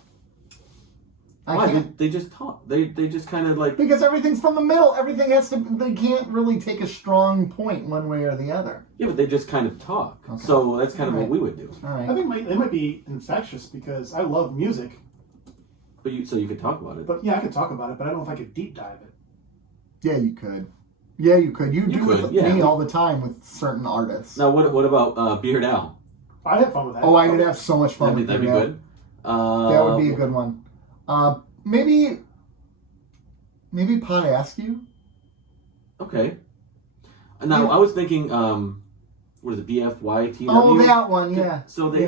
I Why? can't. They just talk. They just kind of like. Because everything's from the middle. Everything has to. They can't really take a strong point one way or the other. Yeah, but they just kind of talk. Okay. So that's kind of Alright. what we would do. All right. I think they might be infectious because I love music. But you could talk about it. But yeah, I could talk about it, but I don't know if I could deep dive it. Yeah, you could. Yeah, you could. You do could, with yeah. me all the time with certain artists. Now, what about Beard Al? I had fun with that. Oh, I would have so much fun with That'd be that. good. That would be a good one. Maybe Pod Askew? Okay. Now I was thinking, what is it, BFYTW? Oh, that one, yeah. So they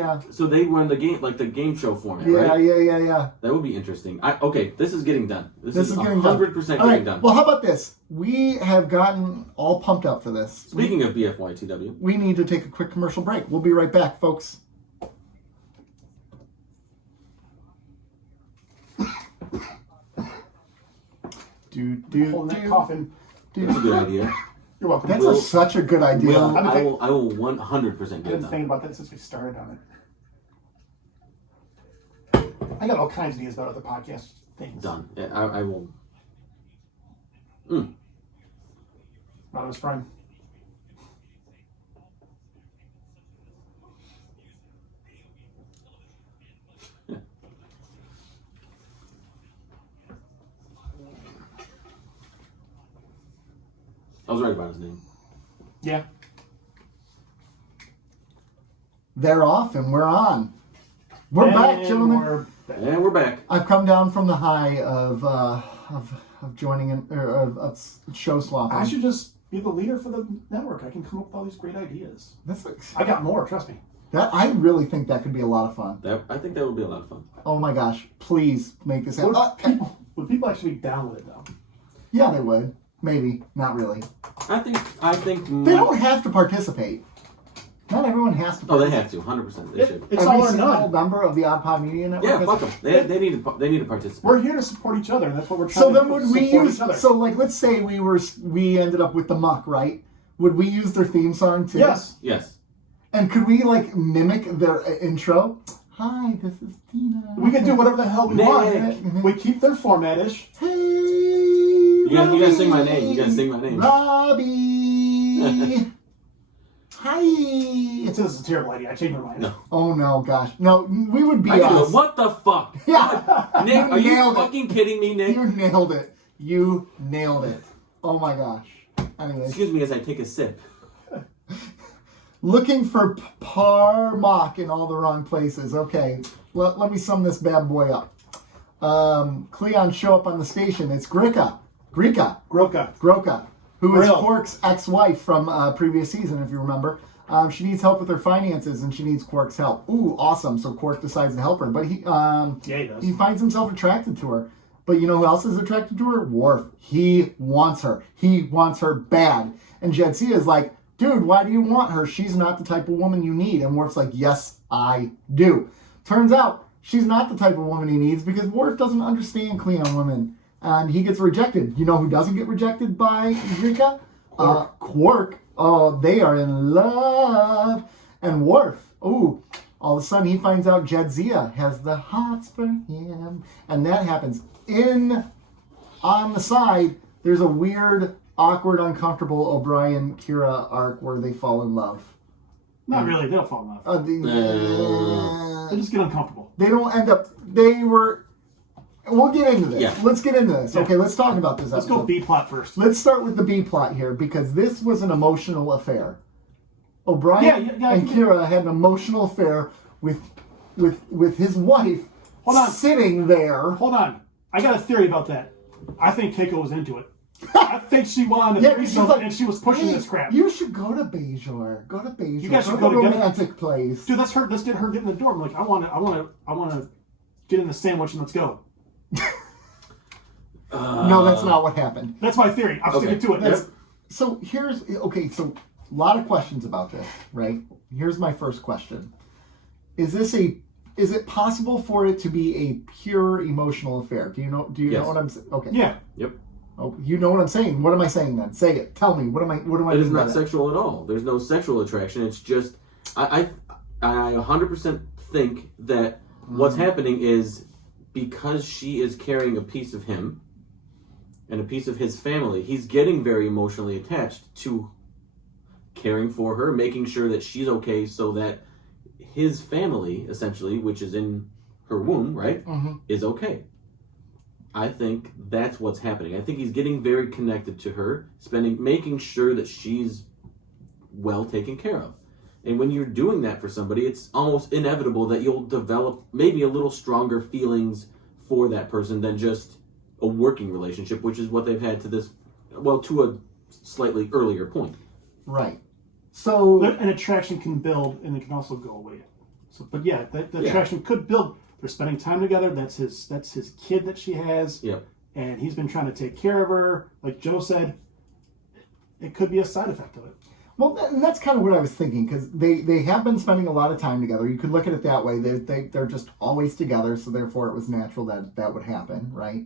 run the game like the game show format, Yeah, right? yeah. That would be interesting. Okay, this is getting done. This is getting 100% done. getting All right, done. well, how about this? We have gotten all pumped up for this. Speaking of BFYTW, We need to take a quick commercial break. We'll be right back, folks. Holding that coffin. that's a good idea. You're welcome. That's such a good idea. I will 100% I've get been it thinking done. about that since we started on it. I got all kinds of ideas about other podcast things. Done. Yeah, I will. Rodimus Prime. I was right about his name. Yeah. They're off and we're on. We're back, And gentlemen. we're back. And we're back. I've come down from the high of joining of show swapping. I should just be the leader for the network. I can come up with all these great ideas. That's like, I got more, trust me. I really think that could be a lot of fun. I think that would be a lot of fun. Oh my gosh! Please make this happen. Would people actually be down with it though? Yeah, they would. Maybe. Not really. I think They don't have to participate. Not everyone has to Oh, they participate. have to. 100%. They should. It's Every all or single none. member of the OddPod Media Network. Yeah, has- fuck them. They need to participate. We're here to support each other, and that's what we're trying So to then do. would we support use, each other. so like let's say we ended up with the Muck, right? Would we use their theme song too? Yes. Yes. And could we like mimic their intro? Hi, this is Tina. We can do whatever the hell we Nick. want. We keep their format-ish. Hey, You gotta Robbie. sing my name. You gotta sing my name. Robbie. Hi. This is a terrible idea. I changed my mind. No. Oh no, gosh, no, we would be I can do us. it. What the fuck? Yeah, Nick, are you nailed it. fucking kidding me, Nick? You nailed it. You nailed it. Oh my gosh. Anyways. Excuse me as I take a sip. Looking for Parmok in all the wrong places. Okay, let me sum this bad boy up. Cleon show up on the station. It's Groka, who is Grill. Quark's ex-wife from previous season, if you remember. She needs help with her finances, and she needs Quark's help. Ooh, awesome. So Quark decides to help her. But he does. He finds himself attracted to her. But you know who else is attracted to her? Worf. He wants her. He wants her bad. And Jadzia is like, dude, why do you want her? She's not the type of woman you need. And Worf's like, yes, I do. Turns out, she's not the type of woman he needs because Worf doesn't understand Klingon women. And he gets rejected. You know who doesn't get rejected by Eureka? Quark. Oh, they are in love. And Worf, all of a sudden he finds out Jadzia has the hots for him. And that happens. On the side, there's a weird, awkward, uncomfortable O'Brien-Kira arc where they fall in love. Not really. They don't fall in love. They just get uncomfortable. They don't end up... We'll get into this. Yeah. Let's get into this. Yeah. Okay, let's talk about this Let's episode. go B-plot first. Let's start with the B-plot here, because this was an emotional affair. O'Brien and Kira had an emotional affair with his wife sitting there. Hold on. I got a theory about that. I think Keiko was into it. I think she wanted to threesome and she was pushing this crap. You should go to Bajor. Go to Bajor. You guys should go go to a together. romantic place. Dude, let's get her getting the door. I'm like, I want to get in the sandwich and let's go. No, that's not what happened. That's my theory. I'm sticking to it. So a lot of questions about this, right? Here's my first question. Is it possible for it to be a pure emotional affair? Do you know what I'm saying? Okay. Yeah. Yep. Oh, you know what I'm saying. What am I saying then? Say it. Tell me. What am I It is doing not with sexual at all. There's no sexual attraction. It's just I 100% think that what's happening is because she is carrying a piece of him and a piece of his family, he's getting very emotionally attached to caring for her, making sure that she's okay so that his family, essentially, which is in her womb, right, is okay. I think that's what's happening. I think he's getting very connected to her, making sure that she's well taken care of. And when you're doing that for somebody, it's almost inevitable that you'll develop maybe a little stronger feelings for that person than just a working relationship, which is what they've had to a slightly earlier point. Right. So an attraction can build and it can also go away. So, but yeah, the attraction could build. They're spending time together. That's his kid that she has. Yep. And he's been trying to take care of her. Like Joe said, it could be a side effect of it. Well, that's kind of what I was thinking, because they have been spending a lot of time together. You could look at it that way. They're just always together, so therefore it was natural that would happen, right?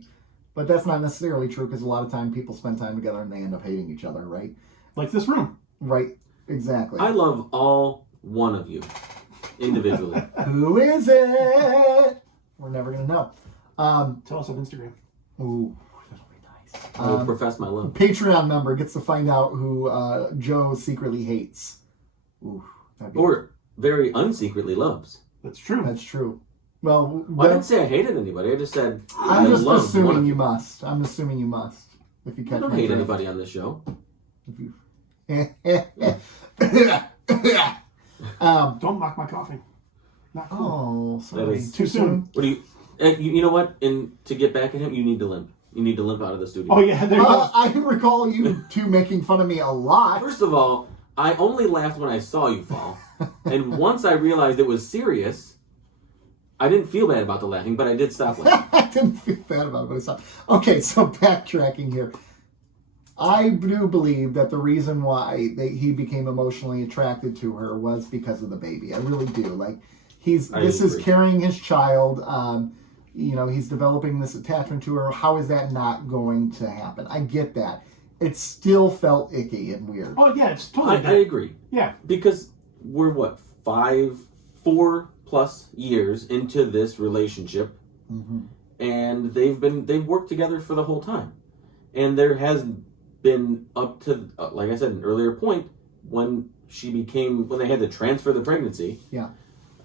But that's not necessarily true, because a lot of time people spend time together and they end up hating each other, right? Like this room. Right, exactly. I love all one of you individually. Who is it? We're never going to know. Tell us on Instagram. Ooh, that'll be nice. I will profess my love. Patreon member gets to find out who Joe secretly hates. Ooh, Or very unsecretly loves. That's true. That's true. Well, I didn't say I hated anybody. I just said I'm just love assuming you must. I'm assuming you must. If you catch I don't my hate drift. anybody on this show. Don't mock my coughing. Not cool. Oh, sorry. That is Too soon. What do you? You know what? And to get back at him, you need to limp. You need to limp out of the studio. Oh yeah, there you go. I recall you two making fun of me a lot. First of all, I only laughed when I saw you fall, and once I realized it was serious, I didn't feel bad about the laughing, but I did stop laughing. I didn't feel bad about it, but I saw. Okay, so backtracking here. I do believe that the reason why he became emotionally attracted to her was because of the baby. I really do. Like, this is carrying his child. He's developing this attachment to her. How is that not going to happen? I get that. It still felt icky and weird. Oh yeah, it's totally. I agree. Yeah, because we're 4+ years into this relationship, and they've worked together for the whole time, and there has been up to like I said, an earlier point when they had to transfer the pregnancy. Yeah.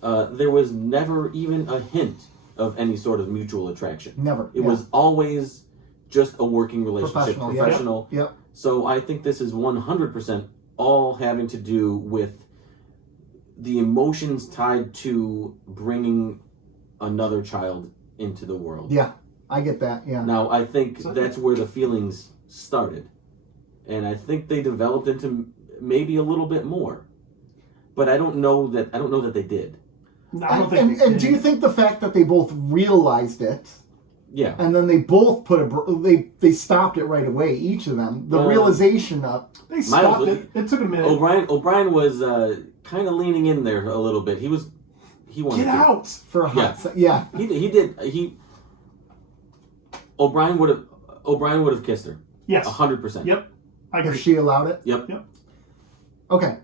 There was never even a hint of any sort of mutual attraction. Never. It was always just a working relationship, professional. Yep. So I think this is 100% all having to do with the emotions tied to bringing another child into the world. Yeah, I get that. Yeah. Now, I think that's where the feelings started. And I think they developed into maybe a little bit more. But I don't know that they did. No, I don't think and do you think the fact that they both realized it, yeah, and then they both they stopped it right away, each of them, the realization of they stopped it. It took a minute. O'Brien was kind of leaning in there a little bit. He wanted get to. out for a hot second. Yeah. O'Brien would have kissed her. Yes. 100%. Yep. I agree. If she allowed it. Yep. Okay.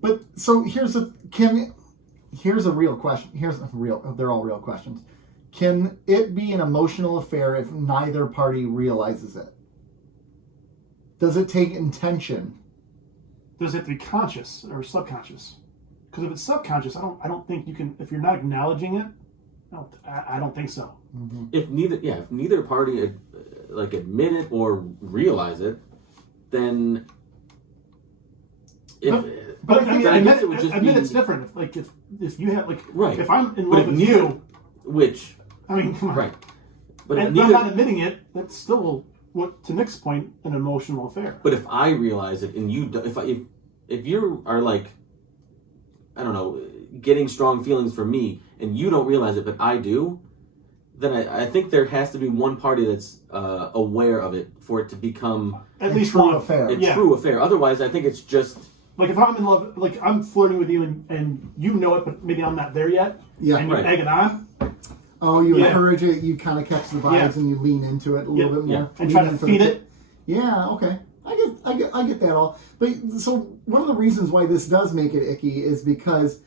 But so here's a real question. They're all real questions. Can it be an emotional affair if neither party realizes it? Does it take intention? Does it have to be conscious or subconscious? Because if it's subconscious, I don't think you can. If you're not acknowledging it, I don't think so. Mm-hmm. If neither party admit it or realize it, then But I mean, I guess it would just be. it's different. If you have right. If I'm in love with you, which I mean, come on. Right. But and I'm not admitting it. That's still to Nick's point, an emotional affair. But if I realize it and you do, if you are like, I don't know, getting strong feelings for me and you don't realize it, but I do, then I think there has to be one party that's aware of it for it to become at least true one affair. True affair. Otherwise, I think it's just like if I'm in love, like I'm flirting with you and you know it, but maybe I'm not there yet. Yeah. And you egg it on. Oh, you encourage it. You kind of catch the vibes and you lean into it a little bit more. Yeah. And try to feed it. Yeah. Okay. I get that all. But so one of the reasons why this does make it icky is because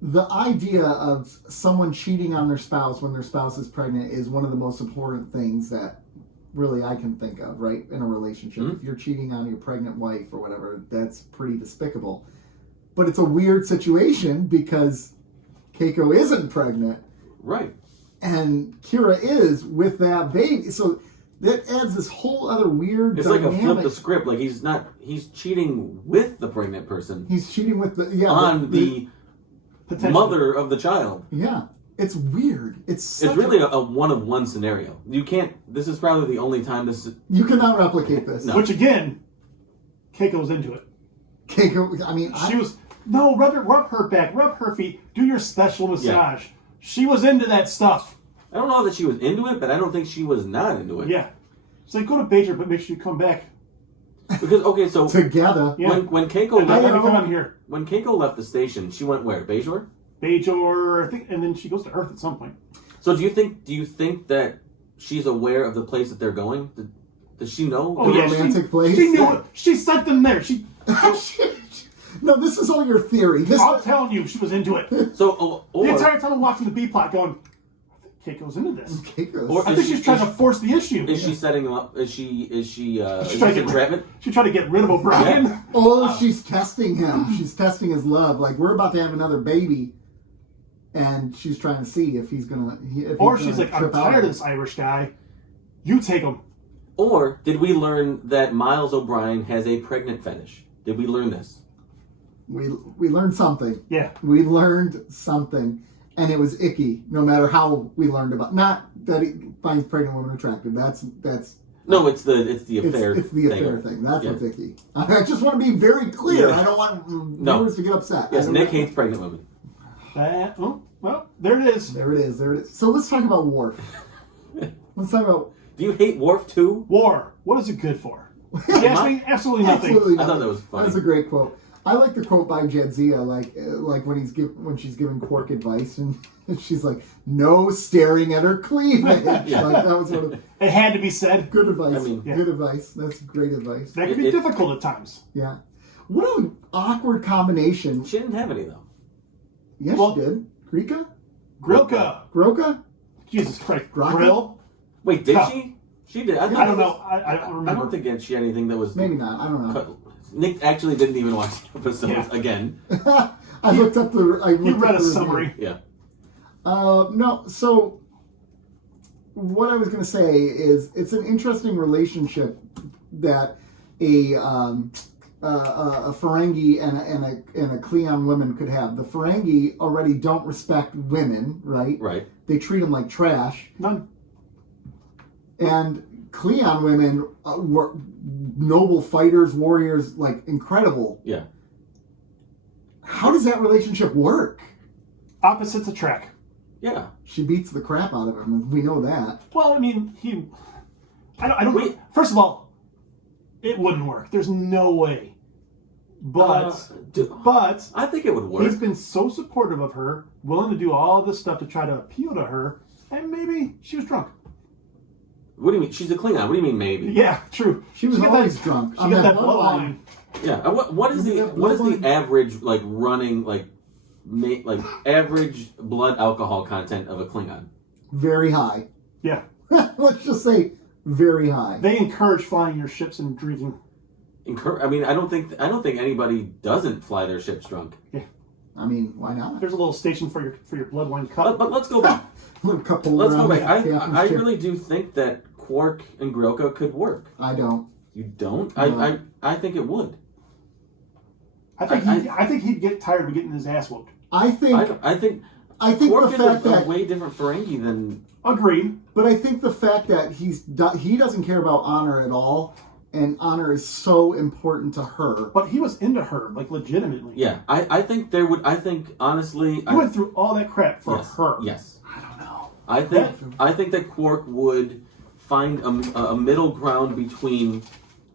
the idea of someone cheating on their spouse when their spouse is pregnant is one of the most important things that really I can think of, right, in a relationship. Mm-hmm. If you're cheating on your pregnant wife or whatever, that's pretty despicable. But it's a weird situation because Keiko isn't pregnant. right. And Kira is with that baby. So that adds this whole other weird It's dynamic. like a flip the script. Like he's cheating with the pregnant person. He's cheating with the the mother of the child. Yeah. It's weird. It's really a one-of-one scenario. You can't. This is probably the only time this. You cannot replicate this. No. Which again, Keiko's into it. Keiko, I mean, she was rub her back, rub her feet, do your special massage. Yeah. She was into that stuff. I don't know that she was into it, but I don't think she was not into it. Yeah. It's like, go to Bajor, but make sure you come back. Because, okay, so... together. Yeah. When Keiko left... come on here. When Keiko left the station, she went where? Bajor? Bajor, I think, and then she goes to Earth at some point. So do you think that she's aware of the place that they're going? Does she know? Oh, the romantic place? She knew it. She sent them there. No, this is all your theory. I'm telling you, she was into it. So, the entire time I'm watching the B plot, going, I think Keiko's into this. I think she's trying to force the issue. Is she setting him up? Is she trying to entrapment? She's trying to get rid of O'Brien. Yeah. Oh, she's testing him. She's testing his love. Like, we're about to have another baby, and she's trying to see if he's gonna. Or she's like, I'm tired of this Irish guy. You take him. Or did we learn that Miles O'Brien has a pregnant fetish? Did we learn this? We learned something. Yeah. We learned something. And it was icky, no matter how we learned about. Not that he finds pregnant women attractive. That's. No, it's the affair. It's the affair thing. That's what's icky. I just want to be very clear. Yeah. I don't want viewers to get upset. Yes, Nick hates pregnant women. Well, there it is. There it is. So let's talk about Worf. Let's talk about. Do you hate Worf too? War. What is it good for? Absolutely nothing. Absolutely nothing. I thought that was funny. That was a great quote. I like the quote by Jadzia, like when she's giving Quark advice, and she's like, "No staring at her cleavage." Yeah. Like that was sort of. It had to be said. Good advice. I mean, good advice. That's great advice. That can be difficult at times. Yeah. What an awkward combination. She didn't have any though. Yes, she did. Grika? Groka? Jesus Christ. Graka? Grill? Wait, did she? She did. I don't know. I don't remember. I don't think she had anything that was. Maybe not. I don't know. Nick actually didn't even watch the episodes again. I looked up the. He read a summary. Yeah. No. So, what I was going to say is, it's an interesting relationship that a Ferengi and a Klingon woman could have. The Ferengi already don't respect women, right? Right. They treat them like trash. None. And Klingon women were noble fighters, warriors, like incredible. Yeah. How does that relationship work? Opposites attract. Yeah. She beats the crap out of him. We know that. Well, I mean, I don't. Wait. First of all, it wouldn't work. There's no way. But I think it would work. he's been so supportive of her, willing to do all this stuff to try to appeal to her, and maybe she was drunk. What do you mean? She's a Klingon. What do you mean maybe? Yeah, true. She was got always that, drunk. She got that bloodline. Yeah. What is the average like running like average blood alcohol content of a Klingon? Very high. Yeah. Let's just say very high. They encourage flying your ships and drinking. I mean, I don't think anybody doesn't fly their ships drunk. Yeah. I mean, why not? There's a little station for your bloodline cup. But let's go back. Little couple Let's go around back. the I really do think that Quark and Grilka could work. I don't. You don't? No. I think it would. I think he'd get tired of getting his ass whooped. I think Quark the is fact a that way different Ferengi than. Agreed. But I think the fact that he doesn't care about honor at all, and honor is so important to her. But he was into her, like, legitimately. Yeah, I think there would. I think honestly, He went through all that crap for her. Yes. I don't know. I think that Quark would find a middle ground between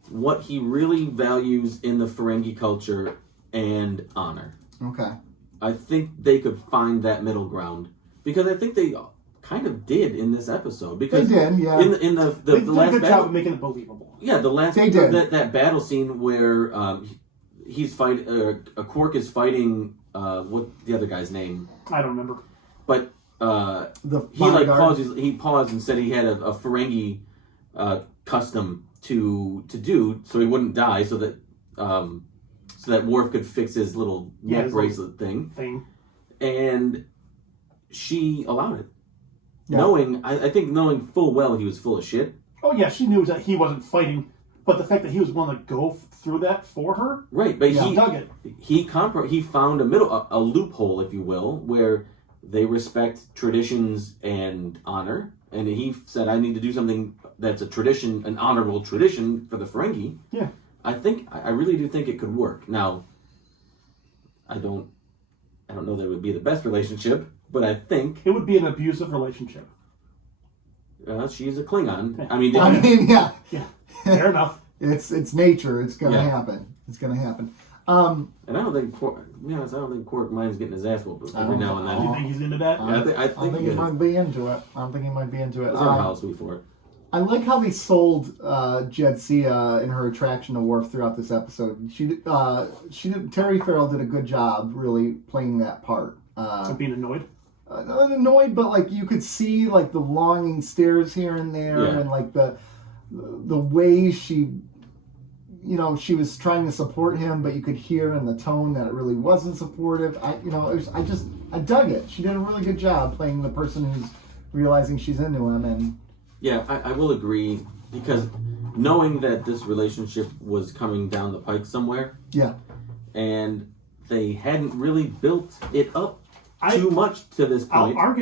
what he really values in the Ferengi culture and honor. Okay. I think they could find that middle ground because I think they kind of did in this episode. Because they did, yeah. In the They did last a good battle, job of making it believable. yeah, the last They did. that battle scene where he's fighting. Quark is fighting. What the other guy's name? I don't remember. But The he like bodyguard. he paused and said he had a Ferengi custom to do so he wouldn't die, so that Worf could fix his little neck his bracelet thing, and she allowed it, Yeah. I think knowing full well he was full of shit. Oh, yeah, she knew that he wasn't fighting, but the fact that he was willing to go through that for her, Right, but he dug it. he found a loophole, if you will, where they respect traditions and honor, and he said, "I need to do something that's a tradition, an honorable tradition for the Ferengi." Yeah. I really do think it could work. Now, I don't know that it would be the best relationship, but I think It would be an abusive relationship. she's a Klingon. Yeah. I mean, I mean, yeah. Yeah, fair enough. It's nature. It's gonna Yeah. happen. It's gonna happen. and I don't think Quark minds getting his ass whooped every now and Do you then. think he's into that? I I think think he he is. might be into it. I think he might be into it. That's our house before. I like how they sold Jadzia and her attraction to Worf throughout this episode. Terry Farrell did a good job really playing that part. Of being annoyed? Not annoyed, but like you could see like the longing stares here and there, Yeah. and like the way she, she was trying to support him, but you could hear in the tone that it really wasn't supportive. I dug it. She did a really good job playing the person who's realizing she's into him, and Yeah, I will agree, because knowing that this relationship was coming down the pike somewhere, yeah, and they hadn't really built it up too much to this point. I'll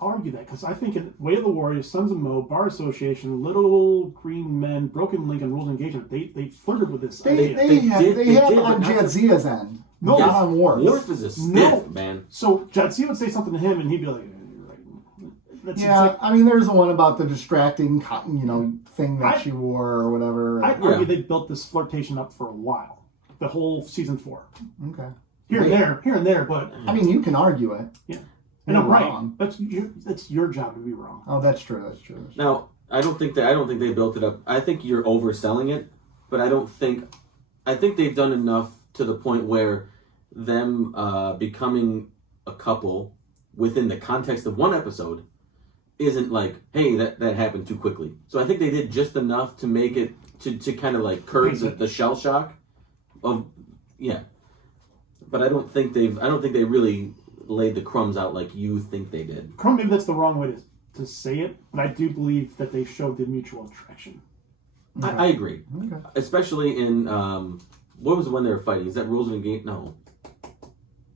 argue that, because I think in Way of the Warriors, Sons of Mo, Bar Association, Little Green Men, Broken Link, and Rules of Engagement, they flirted with this they idea. have did, on but not Jadzia's end, No, not on Worf. Worf is a stiff, No. man. So Jadzia would say something to him, and he'd be like, "You're right." That's Yeah, exact- I mean, there's the one about the distracting, thing that she wore or whatever. I'd argue they built this flirtation up for a while, the whole season 4, Okay. here and there, but I mean, you can argue it. yeah, You're and I'm right. wrong. That's your job to be wrong. Oh, that's true. That's true. Now, I don't think they built it up. I think you're overselling it, but I think they've done enough to the point where them becoming a couple within the context of one episode isn't like, hey, that happened too quickly. So I think they did just enough to make it to kind of like curb the shell shock of, yeah. But I don't think they really laid the crumbs out like you think they did. Maybe that's the wrong way to say it, but I do believe that they showed the mutual attraction. I agree. Okay. Especially in what was the one they were fighting? Is that Rules of Engagement? No.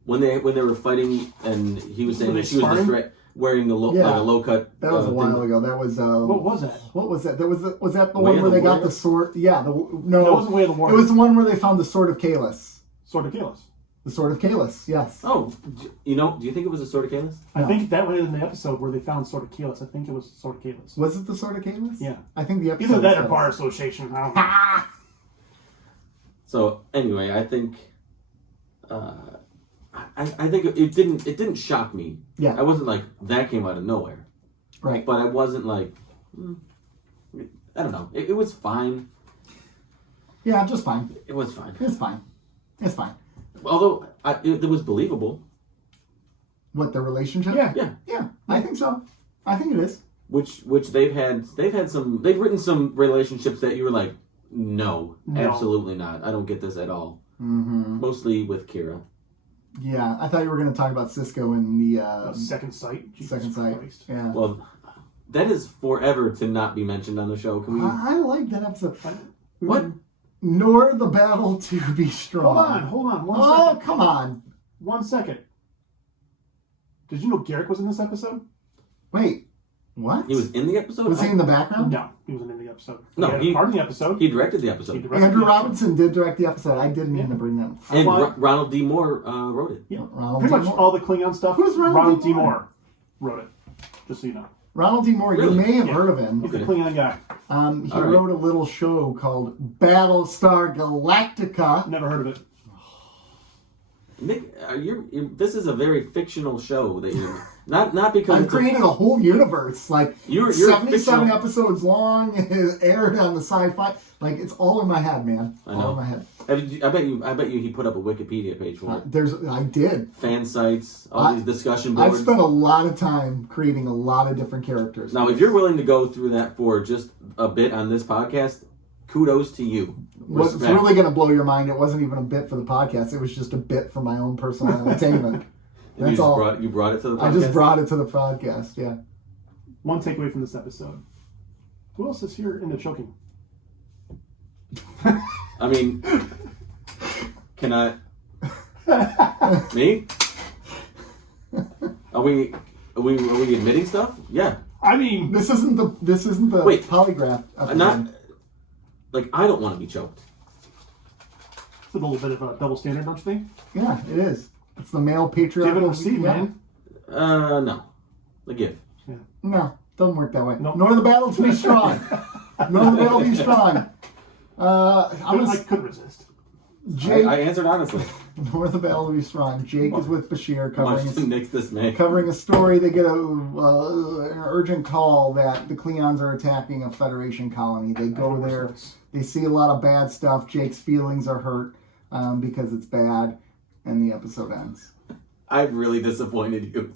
When they were fighting and he was saying that she was wearing like a low cut. That was a while ago. That was what was that? What was that? Was that the Way one of where the they got Warrior? the sword? Yeah, That wasn't Way of the Warrior. It was the one where they found the sword of Kalis. Sword of Kalis. The sword of Kalis. Yes. Oh, do you think it was a Sword of Kalis? I think that was in the episode where they found Sword of Kalis. I think it was Sword of Kalis. Was it the sword of Kalis? Yeah. I think the episode. Either that or says. Bar Association. I don't know. So anyway, I think I think it didn't shock me. Yeah. I wasn't like that came out of nowhere. Right. But I wasn't like I don't know. It was fine. Yeah, just fine. It was fine. It's fine. It's fine. Although it was believable. What, the relationship? Yeah. Yeah, I think so. I think it is. Which they've written some relationships that you were like, no, absolutely not. I don't get this at all. Mm-hmm. Mostly with Kira. Yeah, I thought you were going to talk about Cisco and the Second Sight. Second Sight. Christ. Yeah. Well, that is forever to not be mentioned on the show. Can we? I like that episode. What? Nor the battle to be strong. Hold on. One Oh, second. come on. 1 second. Did you know Garrick was in this episode? Wait, what? He was in the episode? Was he in the background? No, he wasn't in the episode. No, he had a part in the episode. He directed the episode. He directed Andrew the episode. Robinson did direct the episode. I did mean to bring that up. And Ronald D. Moore wrote it. Yeah. Ronald Pretty D. much Moore. all the Klingon stuff. Who's Ronald D. D. Moore? Moore wrote it. Just so you know. Ronald D. Moore, Really? you may have Yeah. heard of him. He's Okay. the Klingon guy. He All right. wrote a little show called Battlestar Galactica. Never heard of it. Nick, this is a very fictional show that you're not because I've it's a- created a whole universe. Like, You're 77 fictional. episodes long, it aired on the sci-fi. Like, it's all in my head, man. I know. All in my head. I bet you he put up a Wikipedia page for it. I did. Fan sites, all these discussion boards. I've spent a lot of time creating a lot of different characters. Now, if you're willing to go through that for just a bit on this podcast, kudos to you. What's Respect. really going to blow your mind, it wasn't even a bit for the podcast. It was just a bit for my own personal entertainment. You That's just all. you brought it to the podcast? I just brought it to the podcast, yeah. One takeaway from this episode. Who else is here in the choking? I mean, can I? Me? Are we admitting stuff? Yeah. I mean, This isn't the Wait. polygraph episode. Not like I don't want to be choked. it's a little bit of a double standard, don't you think? Yeah, it is. It's the male patriarchal. Give and receive, yeah. man. No. The gift. No, doesn't work that way. No. Nor the battle to be strong. Nor the battle to be strong. I couldn't resist. Jake. I answered honestly. Nor the battle to be strong. Jake is with Bashir Much to Nick's dismay. covering a story. They get an urgent call that the Klingons are attacking a Federation colony. They go there. They see a lot of bad stuff. Jake's feelings are hurt because it's bad, and the episode ends. I've really disappointed you.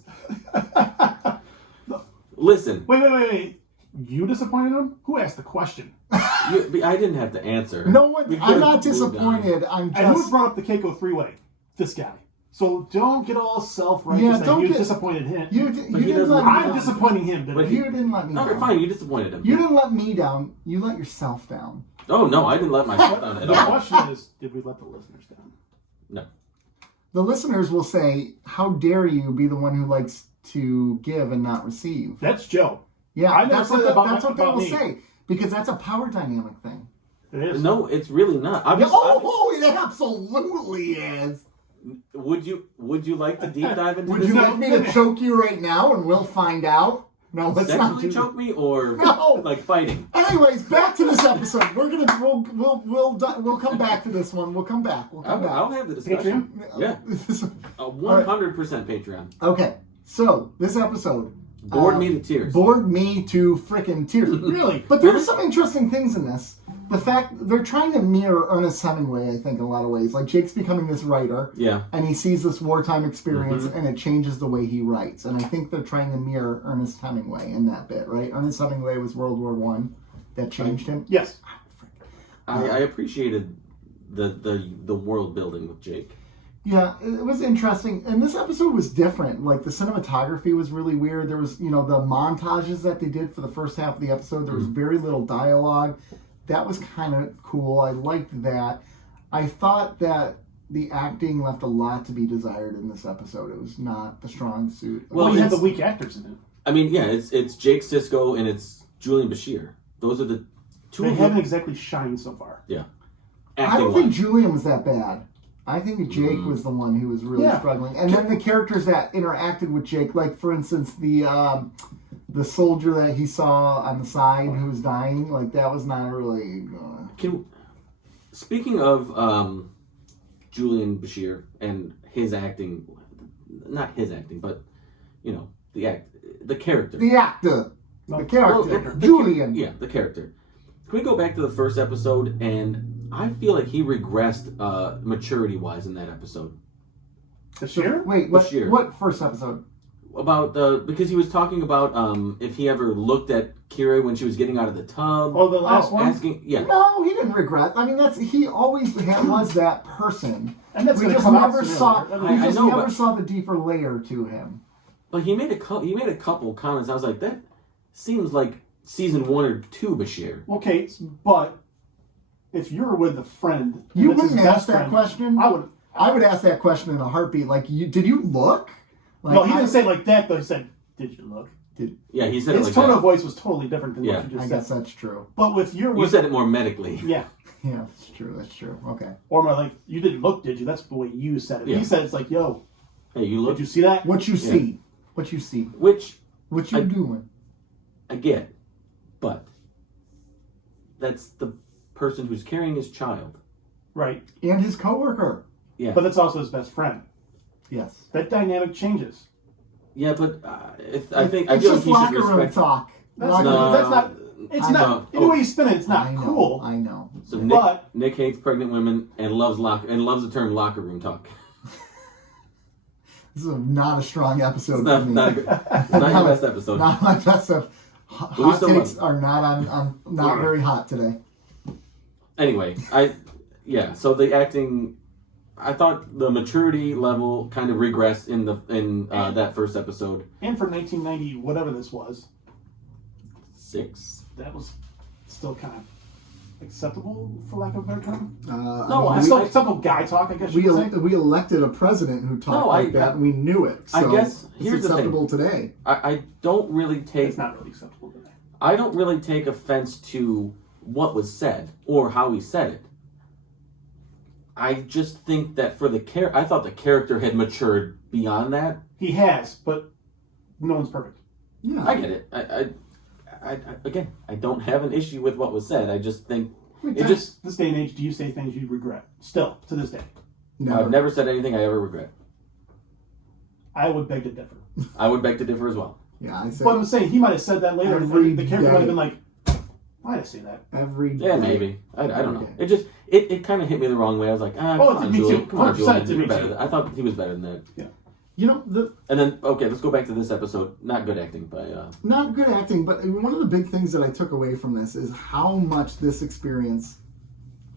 Listen, Wait. You disappointed him? Who asked the question? I didn't have to answer. No one. We I'm could've not moved on. disappointed. I'm And who just. brought up the Keiko three-way? This guy. So don't get all self-righteous Yeah, that don't you get- disappointed him. You But he didn't doesn't- let me I'm down. disappointing him. But Didn't You didn't let me No, down. you're fine. You disappointed him. You didn't let me down. You let yourself down. Oh no, I didn't let myself down at The all. question is, did we let the listeners down? No. The listeners will say, "How dare you be the one who likes to give and not receive?" That's Joe. Yeah, I never that's said what that about that's what they about will me. say because that's a power dynamic thing. It is. No, it's really not. It absolutely is. Would you like to deep dive into Would this? you like me to choke you right now and we'll find out? No, let's not Sexually do choke me or No. like fighting? Anyways, back to this episode. We'll come back to this one. We'll come back. I'll have the discussion. Yeah, 100% Patreon. Okay, so this episode Bored me to tears. bored me to frickin' tears. Really? But there are some interesting things in this. The fact they're trying to mirror Ernest Hemingway, I think, in a lot of ways. Like Jake's becoming this writer, Yeah. and he sees this wartime experience, and it changes the way he writes. And I think they're trying to mirror Ernest Hemingway in that bit, right? Ernest Hemingway was World War I. That changed him. Yes. I appreciated the world building with Jake. Yeah, it was interesting. And this episode was different. Like, the cinematography was really weird. There was, the montages that they did for the first half of the episode. There was very little dialogue. that was kind of cool. I liked that. I thought that the acting left a lot to be desired in this episode. It was not the strong suit. Well, you had the weak actors in it. I mean, yeah, it's Jake Sisko and it's Julian Bashir. Those are the two. They haven't exactly shined so far. Yeah. I don't think Julian was that bad. I think Jake was the one who was really struggling. And then the characters that interacted with Jake, like for instance the soldier that he saw on the side who was dying, like that was not really Speaking of Julian Bashir and his acting, not his acting, but the character. The actor. The character. Julian. The character. Can we go back to the first episode? And I feel like he regressed maturity-wise in that episode. Bashir? Wait, what first episode? About because he was talking about if he ever looked at Kira when she was getting out of the tub. Oh, the last one? No, he didn't regret. I mean, he always was that person. And that's we just never saw the deeper layer to him. But he made a couple comments. I was like, that seems like season 1 or 2 Bashir. Okay, but if you're with a friend, you wouldn't ask that question. I would ask that question in a heartbeat. Like, did you look? Like, no, he didn't say it like that, though. He said, did you look? He said it like that. His tone of voice was totally different than what you just said. I guess that's true. But you said it more medically. Yeah. Yeah, that's true. Okay. Or more like, you didn't look, did you? That's the way you said it. Yeah. He said it's like, yo. Hey, you look. Did you see that? What you see. What you see. What you doing? I get. But that's the person who's carrying his child. Right. And his coworker. Yeah. But that's also his best friend. Yes. That dynamic changes. Yeah, but I feel like he should respect talk. That's not. It's not. In the way you spin it, it's not cool. I know. So Nick hates pregnant women and loves the term locker room talk. This is not a strong episode. It's not your best episode. Not my best episode. Hot takes are not very hot today. Anyway, so the acting, I thought the maturity level kind of regressed in that first episode. And for 1990, whatever this was, 6, that was still kind of acceptable, for lack of a better term. Acceptable guy talk, I guess. We elected a president who talked like that, and we knew it. So I guess it's acceptable today. I don't really take. It's not really acceptable today. I don't really take offense to what was said or how he said it. I just think that I thought the character had matured beyond that. He has, but no one's perfect. Yeah, I get it. Again, I don't have an issue with what was said. I just think this day and age, do you say things you regret still to this day? Never. I've never said anything I ever regret. I would beg to differ. I would beg to differ as well. Yeah, I say. But I'm saying he might have said that later, and the character might have been like, "Why did I say that?" Every day. Yeah, maybe. I don't know. It just it kind of hit me the wrong way. I was like, come on, Julian. Come on, Julian. I thought he was better than that. Yeah. And then let's go back to this episode. Not good acting by. Not good acting, but one of the big things that I took away from this is how much this experience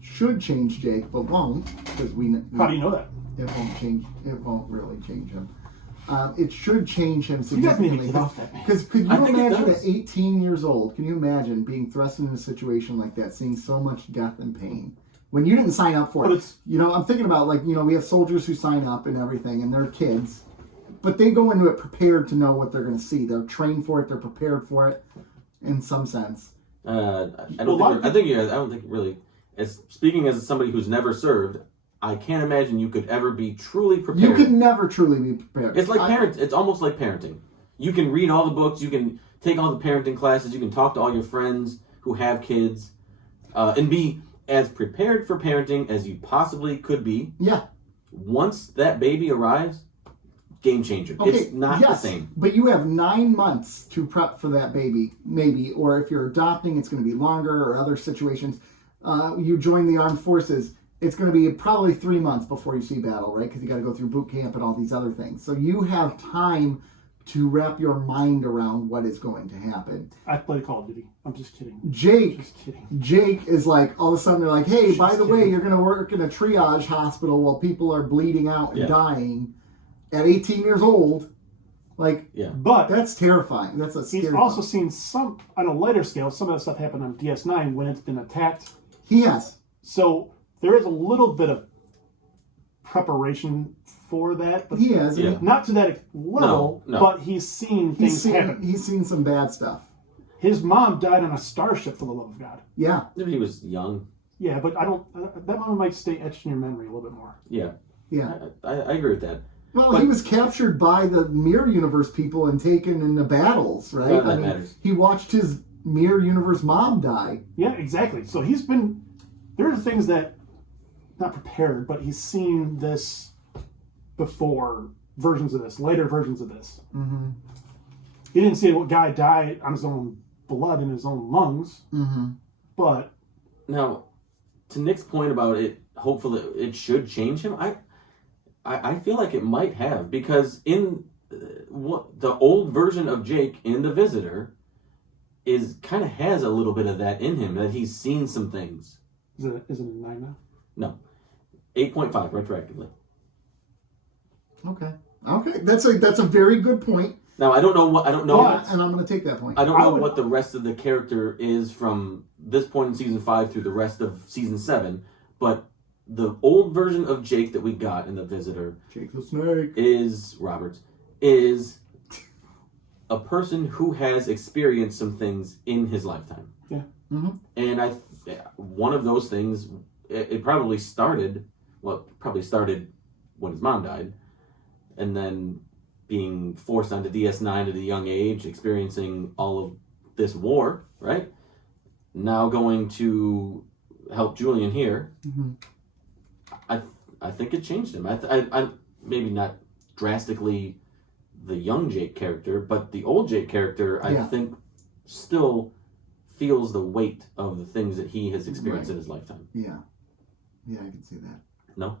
should change Jake, but won't, because How do you know that? It won't change. It won't really change him. It should change him significantly. Because could you imagine at 18 years old? Can you imagine being thrust into a situation like that, seeing so much death and pain when you didn't sign up for it? I'm thinking about we have soldiers who sign up and everything, and they're kids. But they go into it prepared to know what they're going to see. They're trained for it. They're prepared for it, in some sense. I don't think really. Speaking as somebody who's never served, I can't imagine you could ever be truly prepared. You could never truly be prepared. It's like It's almost like parenting. You can read all the books. You can take all the parenting classes. You can talk to all your friends who have kids, and be as prepared for parenting as you possibly could be. Yeah. Once that baby arrives, game changer. Okay, it's not the same. But you have 9 months to prep for that baby, maybe. Or if you're adopting, it's going to be longer, or other situations. You join the armed forces, it's going to be probably 3 months before you see battle, right? Because you got to go through boot camp and all these other things. So you have time to wrap your mind around what is going to happen. I played Call of Duty. I'm just kidding. Jake is like, all of a sudden they're like, hey, by the way, you're going to work in a triage hospital while people are bleeding out and dying. At 18 years old, Like, Yeah. But that's terrifying. That's a scary he's also thought. seen some, on a lighter scale, some of that stuff happen on DS9 when it's been attacked. He has. So there is a little bit of preparation for that, but He has. Yeah. not to that level, No. but he's seen things happen. He's seen some bad stuff. His mom died on a starship, for the love of God. Yeah. He was young. Yeah, but I don't. That one might stay etched in your memory a little bit more. Yeah. Yeah. I agree with that. Well, But- he was captured by the Mirror Universe people and taken into battles, right? That matters. He watched his Mirror Universe mom die. Yeah, exactly. So he's been. There are things that, not prepared, but he's seen this before. Versions of this, later versions of this. Mm-hmm. He didn't see a guy die on his own blood in his own lungs, Mm-hmm. but Now, to Nick's point about it, hopefully it should change him. I feel like it might have, because in what the old version of Jake in The Visitor is kind of has a little bit of that in him, that he's seen some things. is it a 9 now? No, 8.5 retroactively. Okay. Okay. That's a very good point. Now I don't know, and I'm going to take that point. I don't know what the rest of the character is from this point in season 5 through the rest of season 7, but the old version of Jake that we got in The Visitor Jake the Snake is a person who has experienced some things in his lifetime. Yeah. Mm-hmm. And one of those things, it probably started when his mom died, and then being forced onto DS9 at a young age, experiencing all of this war, right? Now going to help Julian here. Mm-hmm. I think it changed him. I maybe not drastically the young Jake character, but the old Jake character, Yeah. I think, still feels the weight of the things that he has experienced in his lifetime. Yeah. Yeah, I can see that. No?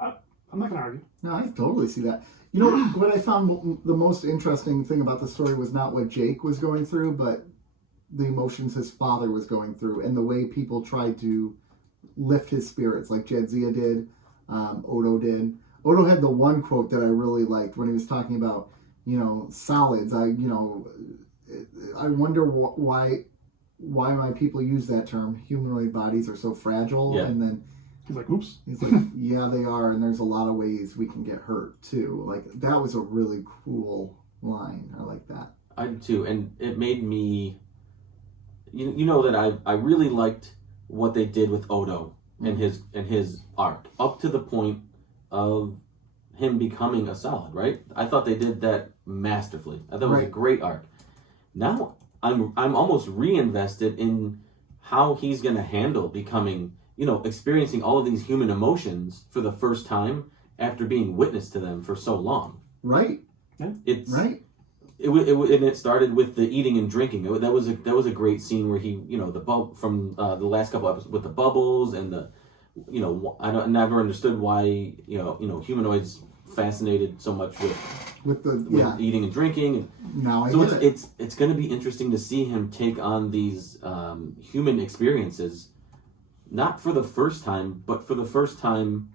I'm not going to argue. No, I totally see that. You know, what I found the most interesting thing about the story was not what Jake was going through, but the emotions his father was going through and the way people tried to lift his spirits, like Jadzia did, Odo did. Odo had the one quote that I really liked when he was talking about, solids. I wonder why my people use that term. Humanoid bodies are so fragile. Yeah. And then He's like, oops. he's like, yeah, they are. And there's a lot of ways we can get hurt too. Like, that was a really cool line. I like that. I do too. And it made me, you know that I really liked what they did with Odo and his arc up to the point of him becoming a solid, right? I thought they did that masterfully. I thought it was a great arc. Now I'm almost reinvested in how he's going to handle becoming, experiencing all of these human emotions for the first time after being witness to them for so long. Right. It's right. It started with the eating and drinking. That was a great scene where he, the from the last couple episodes with the bubbles and the, I never understood why humanoids fascinated so much with eating and drinking. And now I so get it. it's going to be interesting to see him take on these human experiences, not for the first time, but for the first time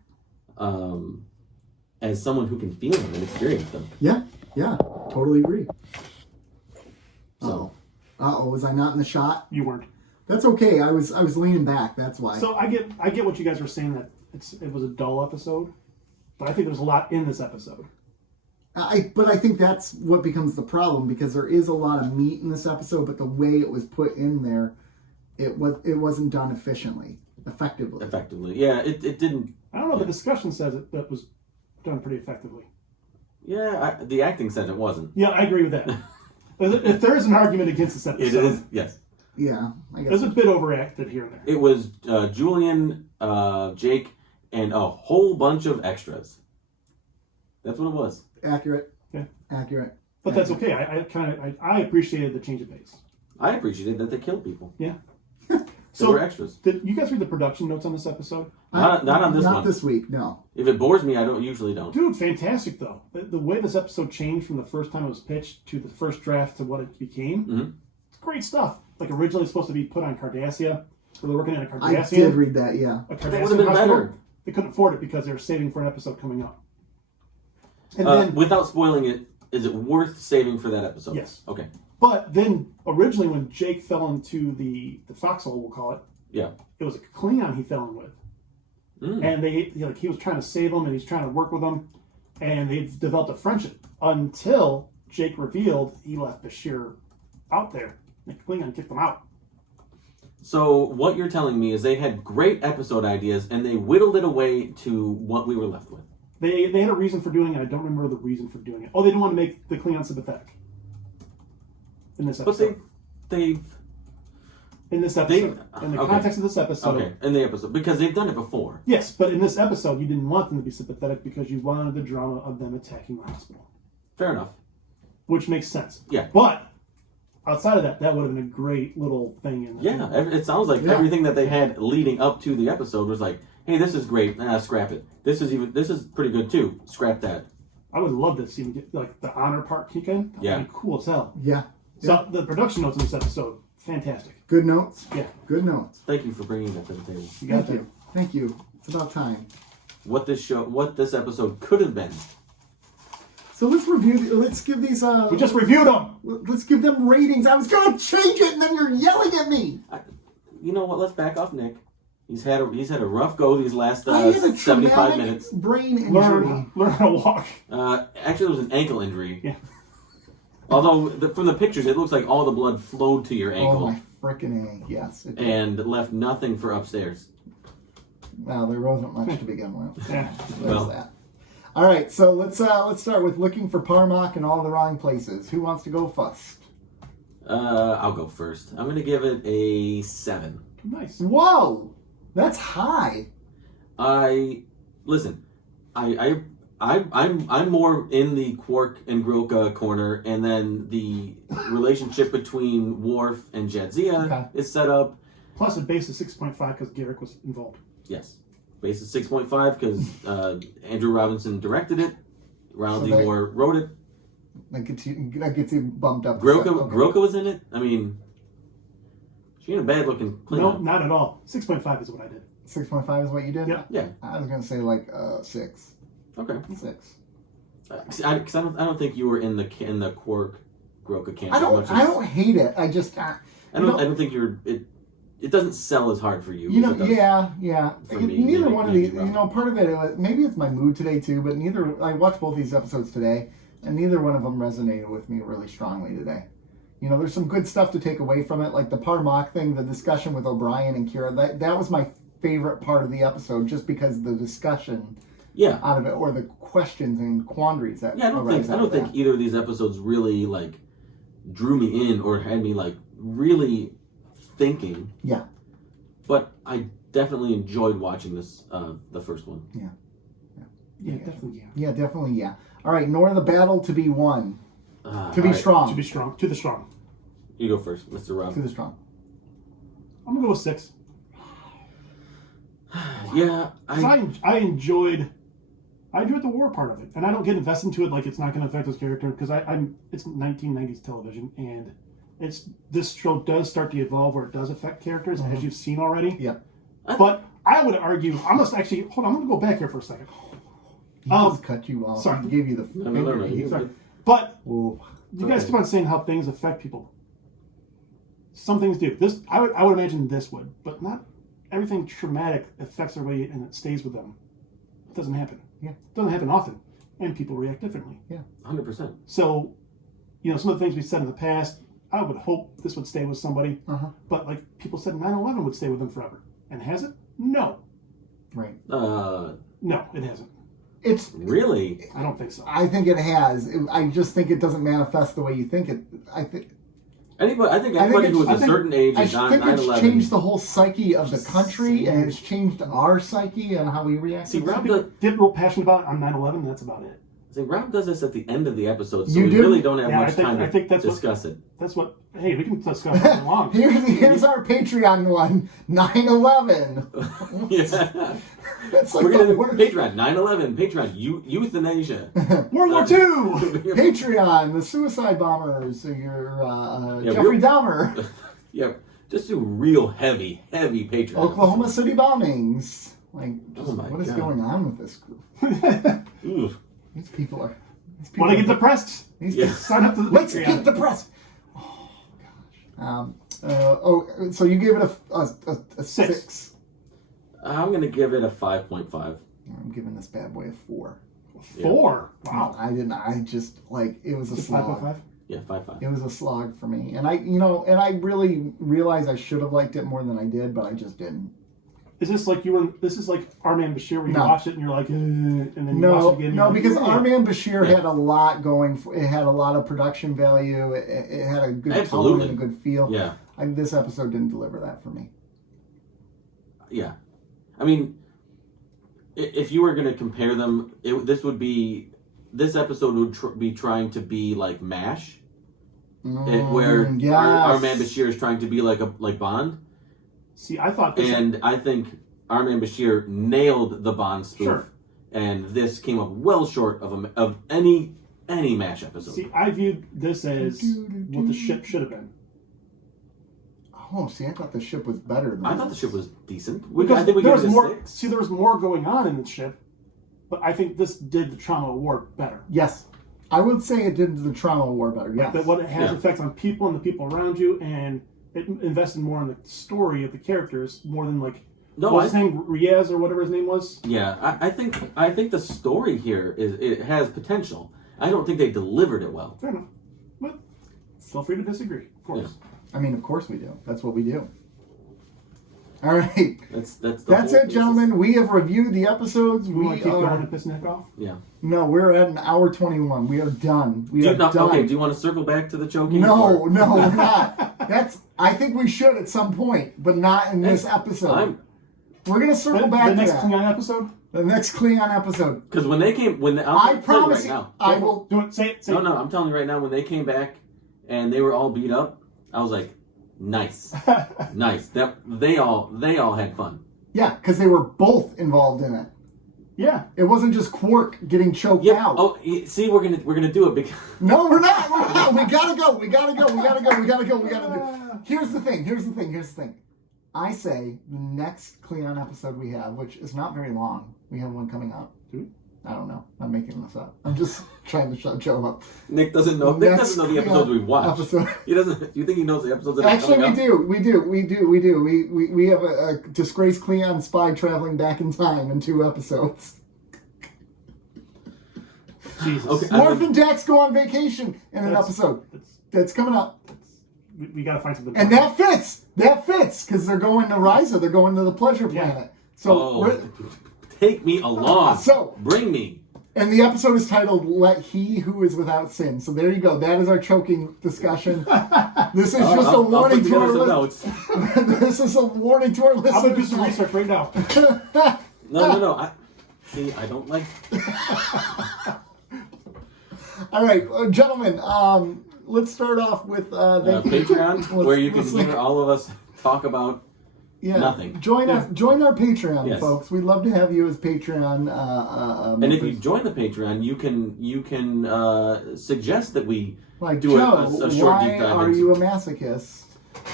as someone who can feel them and experience them. Yeah, totally agree. So, was I not in the shot? You weren't. That's okay. I was leaning back. That's why. So I get what you guys were saying, that it was a dull episode, but I think there's a lot in this episode. But I think that's what becomes the problem, because there is a lot of meat in this episode, but the way it was put in there, it wasn't done effectively. yeah, it didn't. I don't know. The discussion says that was done pretty effectively. Yeah, the acting said it wasn't. Yeah, I agree with that. If there is an argument against this episode, It is, yes. Yeah, I guess. There's a bit overacted here and there. It was Julian, Jake, and a whole bunch of extras. That's what it was. Accurate. Yeah. Accurate. But that's okay. I appreciated the change of pace. I appreciated that they killed people. Yeah. They were extras. Did you guys read the production notes on this episode? Not on this one. Not this week, no. If it bores me, I usually don't. Dude, fantastic though. The way this episode changed from the first time it was pitched to the first draft to what it became, it's great stuff. Like originally supposed to be put on Cardassia, where they're working in a Cardassian. I did read that, yeah. A That Cardassian would have been hospital. better. They couldn't afford it because they were saving for an episode coming up. And then, Without spoiling it, is it worth saving for that episode? Yes. Okay. But then originally when Jake fell into the foxhole, we'll call it, Yeah. it was a Klingon he fell in with. And he was trying to save him, and he's trying to work with him, and they've developed a friendship until Jake revealed he left Bashir out there. And Klingon kicked him out. So what you're telling me is they had great episode ideas, and they whittled it away to what we were left with. They had a reason for doing it. I don't remember the reason for doing it. Oh, they didn't want to make the Klingon sympathetic in this episode. But they've in this episode, in the okay. context of this episode. Okay, in the episode, because they've done it before. Yes, but in this episode, you didn't want them to be sympathetic because you wanted the drama of them attacking the hospital. Fair enough. Which makes sense. Yeah. But outside of that, that would have been a great little thing. It sounds like everything that they had leading up to the episode was like, hey, this is great, scrap it. This is pretty good too. Scrap that. I would love to see them get like the honor part kick in. That would be cool as hell. Yeah. So the production notes in this episode, fantastic. Good notes. Yeah. Good notes. Thank you for bringing that to the table. Thank you. Thank you. It's about time. What this episode could have been. So let's give these We just reviewed them. let's give them ratings. I was gonna change it and then you're yelling at me. You know what? Let's back off, Nick. He's had a rough go these last I had a 75 minutes. brain injury. Learn how to walk. Actually, it was an ankle injury. Yeah. Although from the pictures, it looks like all the blood flowed to your ankle. Oh my frickin' A, yes. It did. And left nothing for upstairs. Well, there wasn't much to begin with. Yeah. There's that. All right, so let's start with looking for Parmok in all the wrong places. Who wants to go first? I'll go first. I'm gonna give it a 7. Nice. Whoa, that's high. I'm more in the Quark and Grilka corner, and then the relationship between Worf and Jadzia is set up. Plus, a base of 6.5 because Garrick was involved. Yes. Base is 6.5 because Andrew Robinson directed it. Ronald D. Moore wrote it. That gets you bumped up. Grilka was in it. I mean, she ain't a bad looking Klingon. No, not at all. 6.5 is what I did. 6.5 is what you did? Yeah. Yeah. I was gonna say like 6. Okay. 6. Because I don't think you were in the Quark Grilka camp. I don't hate it. I just I don't think you're it. It doesn't sell as hard for you. You know, yeah. For me, neither one of these, part of it, maybe it's my mood today too, but I watched both these episodes today, and neither one of them resonated with me really strongly today. There's some good stuff to take away from it, like the Parmok thing, the discussion with O'Brien and Kira. That was my favorite part of the episode, just because of the discussion out of it, or the questions and quandaries that I don't think either of these episodes really like drew me in or had me like really thinking. Yeah. But I definitely enjoyed watching this, the first one. Yeah, definitely. Yeah, definitely. Yeah. All right, nor the battle to be won. To be strong. To be strong. To the strong. You go first, Mr. Rob. To the strong. I'm gonna go with 6. Yeah, I enjoyed the war part of it, and I don't get invested into it like it's not going to affect his character because it's 1990s television, and this show does start to evolve where it does affect characters as you've seen already. Yeah, but I would argue I'm going to go back here for a second. He just cut you off. Sorry, gave you the finger. Sorry. But you guys keep on saying how things affect people. Some things do. This I would imagine this would, but not everything traumatic affects their way and it stays with them. It doesn't happen. Yeah. It doesn't happen often. And people react differently. Yeah. 100%. So, some of the things we said in the past, I would hope this would stay with somebody. But like people said 9/11 would stay with them forever. And has it? No. Right. No, it hasn't. It's really. I don't think so. I think it has. I just think it doesn't manifest the way you think it. I think anybody who was a certain age is on 9/11. I think it's changed the whole psyche of the country, and it's changed our psyche and how we react. See, Rob get real passionate about it on 9/11. That's about it. See, Rob does this at the end of the episode, so we really don't have much time to discuss it. That's what. Hey, we can discuss it all along. Here's our Patreon one: 9/11. Yeah. That's like we're gonna Patreon 9/11. Patreon euthanasia. World War II. Patreon, the suicide bombers. Your Jeffrey Dahmer. Yeah, just do real heavy Patreon. Oklahoma City bombings. Like, what is going on with this group? These people are Want to get depressed? Sign up to the Let's Patreon. get depressed. Oh gosh. So you gave it a 6. I'm gonna give it a 5.5. I'm giving this bad boy a 4. 4? Wow. I didn't. I just it was a slog. 5.5? Yeah, 5.5. It was a slog for me, and I really realized I should have liked it more than I did, but I just didn't. Is this like this is like Arman Bashir where you No. watch it and you're like, and then you watch it again? No, because yeah. Arman Bashir had a lot going. It had a lot of production value. It had a good tone and a good feel. Yeah. This episode didn't deliver that for me. Yeah. I mean, if you were going to compare them, this episode would be trying to be like MASH, where Arman Bashir is trying to be like Bond. See, I thought I think Arman Bashir nailed the Bond spoof, Sure. and this came up well short of any MASH episode. See, I viewed this as what the ship should have been. Oh, see, I thought the ship was better than I thought the ship was decent. Because I think we there gave was it a more. 6. See, there was more going on in the ship, but I think this did the trauma war better. Yes. I would say it did the trauma war better, yes. Like what it has effects on people and the people around you, and it invested more in the story of the characters more than like his name, Riaz or whatever his name was. Yeah, I think the story here it has potential. I don't think they delivered it well. Fair enough, but feel free to disagree, of course. Yeah. I mean, of course we do. That's what we do. All right. That's it, gentlemen. We have reviewed the episodes. We want to keep going and piss Nick off? Yeah. No, we're at an hour 21. We are done. Done. Okay, do you want to circle back to the choking? No, we're not. I think we should at some point, but not in this episode. We're gonna circle back to the next that. Klingon episode. The next Klingon episode. Because I promise you right now. I will do it. Say it. No, I'm telling you right now. When they came back and they were all beat up, I was like, nice, nice. That they all had fun. Yeah, because they were both involved in it. Yeah. It wasn't just Quark getting choked out. Oh, see, we're gonna do it because No, we're not. We gotta go. We gotta do. Here's the thing. I say the next Klingon episode we have, which is not very long. We have one coming up. I don't know. I'm making this up. I'm just trying to shut Joe up. Nick doesn't know. Nick doesn't know the episodes we watch. He doesn't. You think he knows the episodes that are coming up? Actually, we do. We have a disgraced Klingon spy traveling back in time in 2 episodes. Jesus. Okay, Worf and Dax go on vacation in an episode. That's coming up. We gotta find something. And that fits. Because they're going to Risa. They're going to the Pleasure Planet. So take me along. So bring me. And the episode is titled "Let He Who Is Without Sin." So there you go. That is our choking discussion. This is just a warning to our listeners. This is a warning to our listeners. I'm gonna do some research right now. No. I don't like. All right, gentlemen. Let's start off with Patreon, where you can hear all of us talk about nothing. Join our Patreon, folks. We'd love to have you as Patreon. And if you join the Patreon, you can suggest that we do Joe, a short deep dive. Why are you a masochist?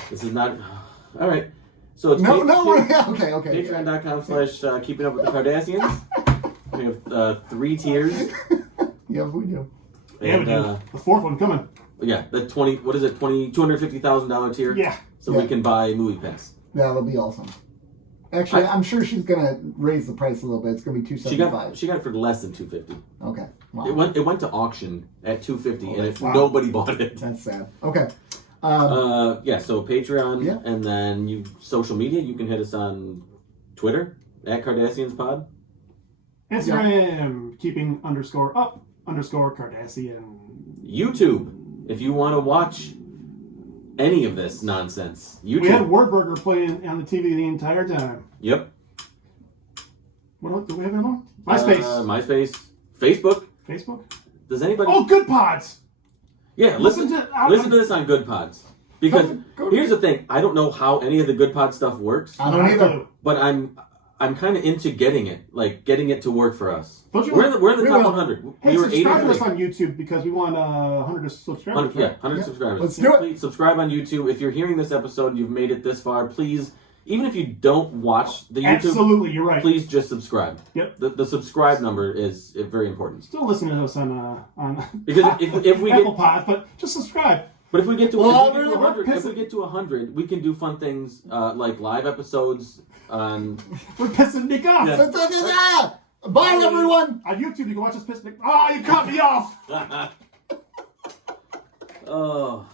This is not. All right. So it's okay. Patreon.com/keeping up with the Cardassians. We have 3 tiers. Yeah, we do. And the 4th one coming. Yeah, the $250,000 tier. Yeah. So we can buy Movie Pass. That'll be awesome. Actually, I'm sure she's gonna raise the price a little bit. It's gonna be $275. She got it for less than $250. Okay. Wow. It went to auction at $250, and nobody bought it. That's sad. Okay. So Patreon, and then social media. You can hit us on Twitter at Cardassianspod. Instagram, keeping _up_Cardassian. YouTube, if you want to watch any of this nonsense. YouTube. We had Wordburger playing on the TV the entire time. Yep. What else do we have another one? MySpace. Facebook. Does anybody? Oh, Good Pods. Yeah, listen to this on Good Pods. Because here's the thing, I don't know how any of the Good Pod stuff works. I don't either. But I'm kind of into getting it to work for us. We're in the top 100. Hey, subscribe to us on YouTube because we want 100 subscribers. 100 subscribers. Let's do it. Please subscribe on YouTube. If you're hearing this episode and you've made it this far, please even if you don't watch the YouTube, Absolutely, you're right. please just subscribe. Yep. The subscribe number is very important. Still listening to us on Because if we Apple get, Pod, but just subscribe. but if we get to Well, 100, we can do fun things like live episodes on. We're pissing Nick off. Yeah. Bye, everyone. On YouTube, you can watch us piss Nick. Oh, you cut me off. Oh.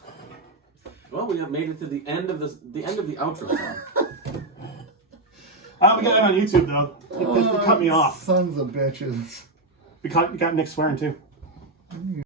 Well, we have made it to the end of the outro song. We got it on YouTube though. You cut me off. Sons of bitches. We got Nick swearing too.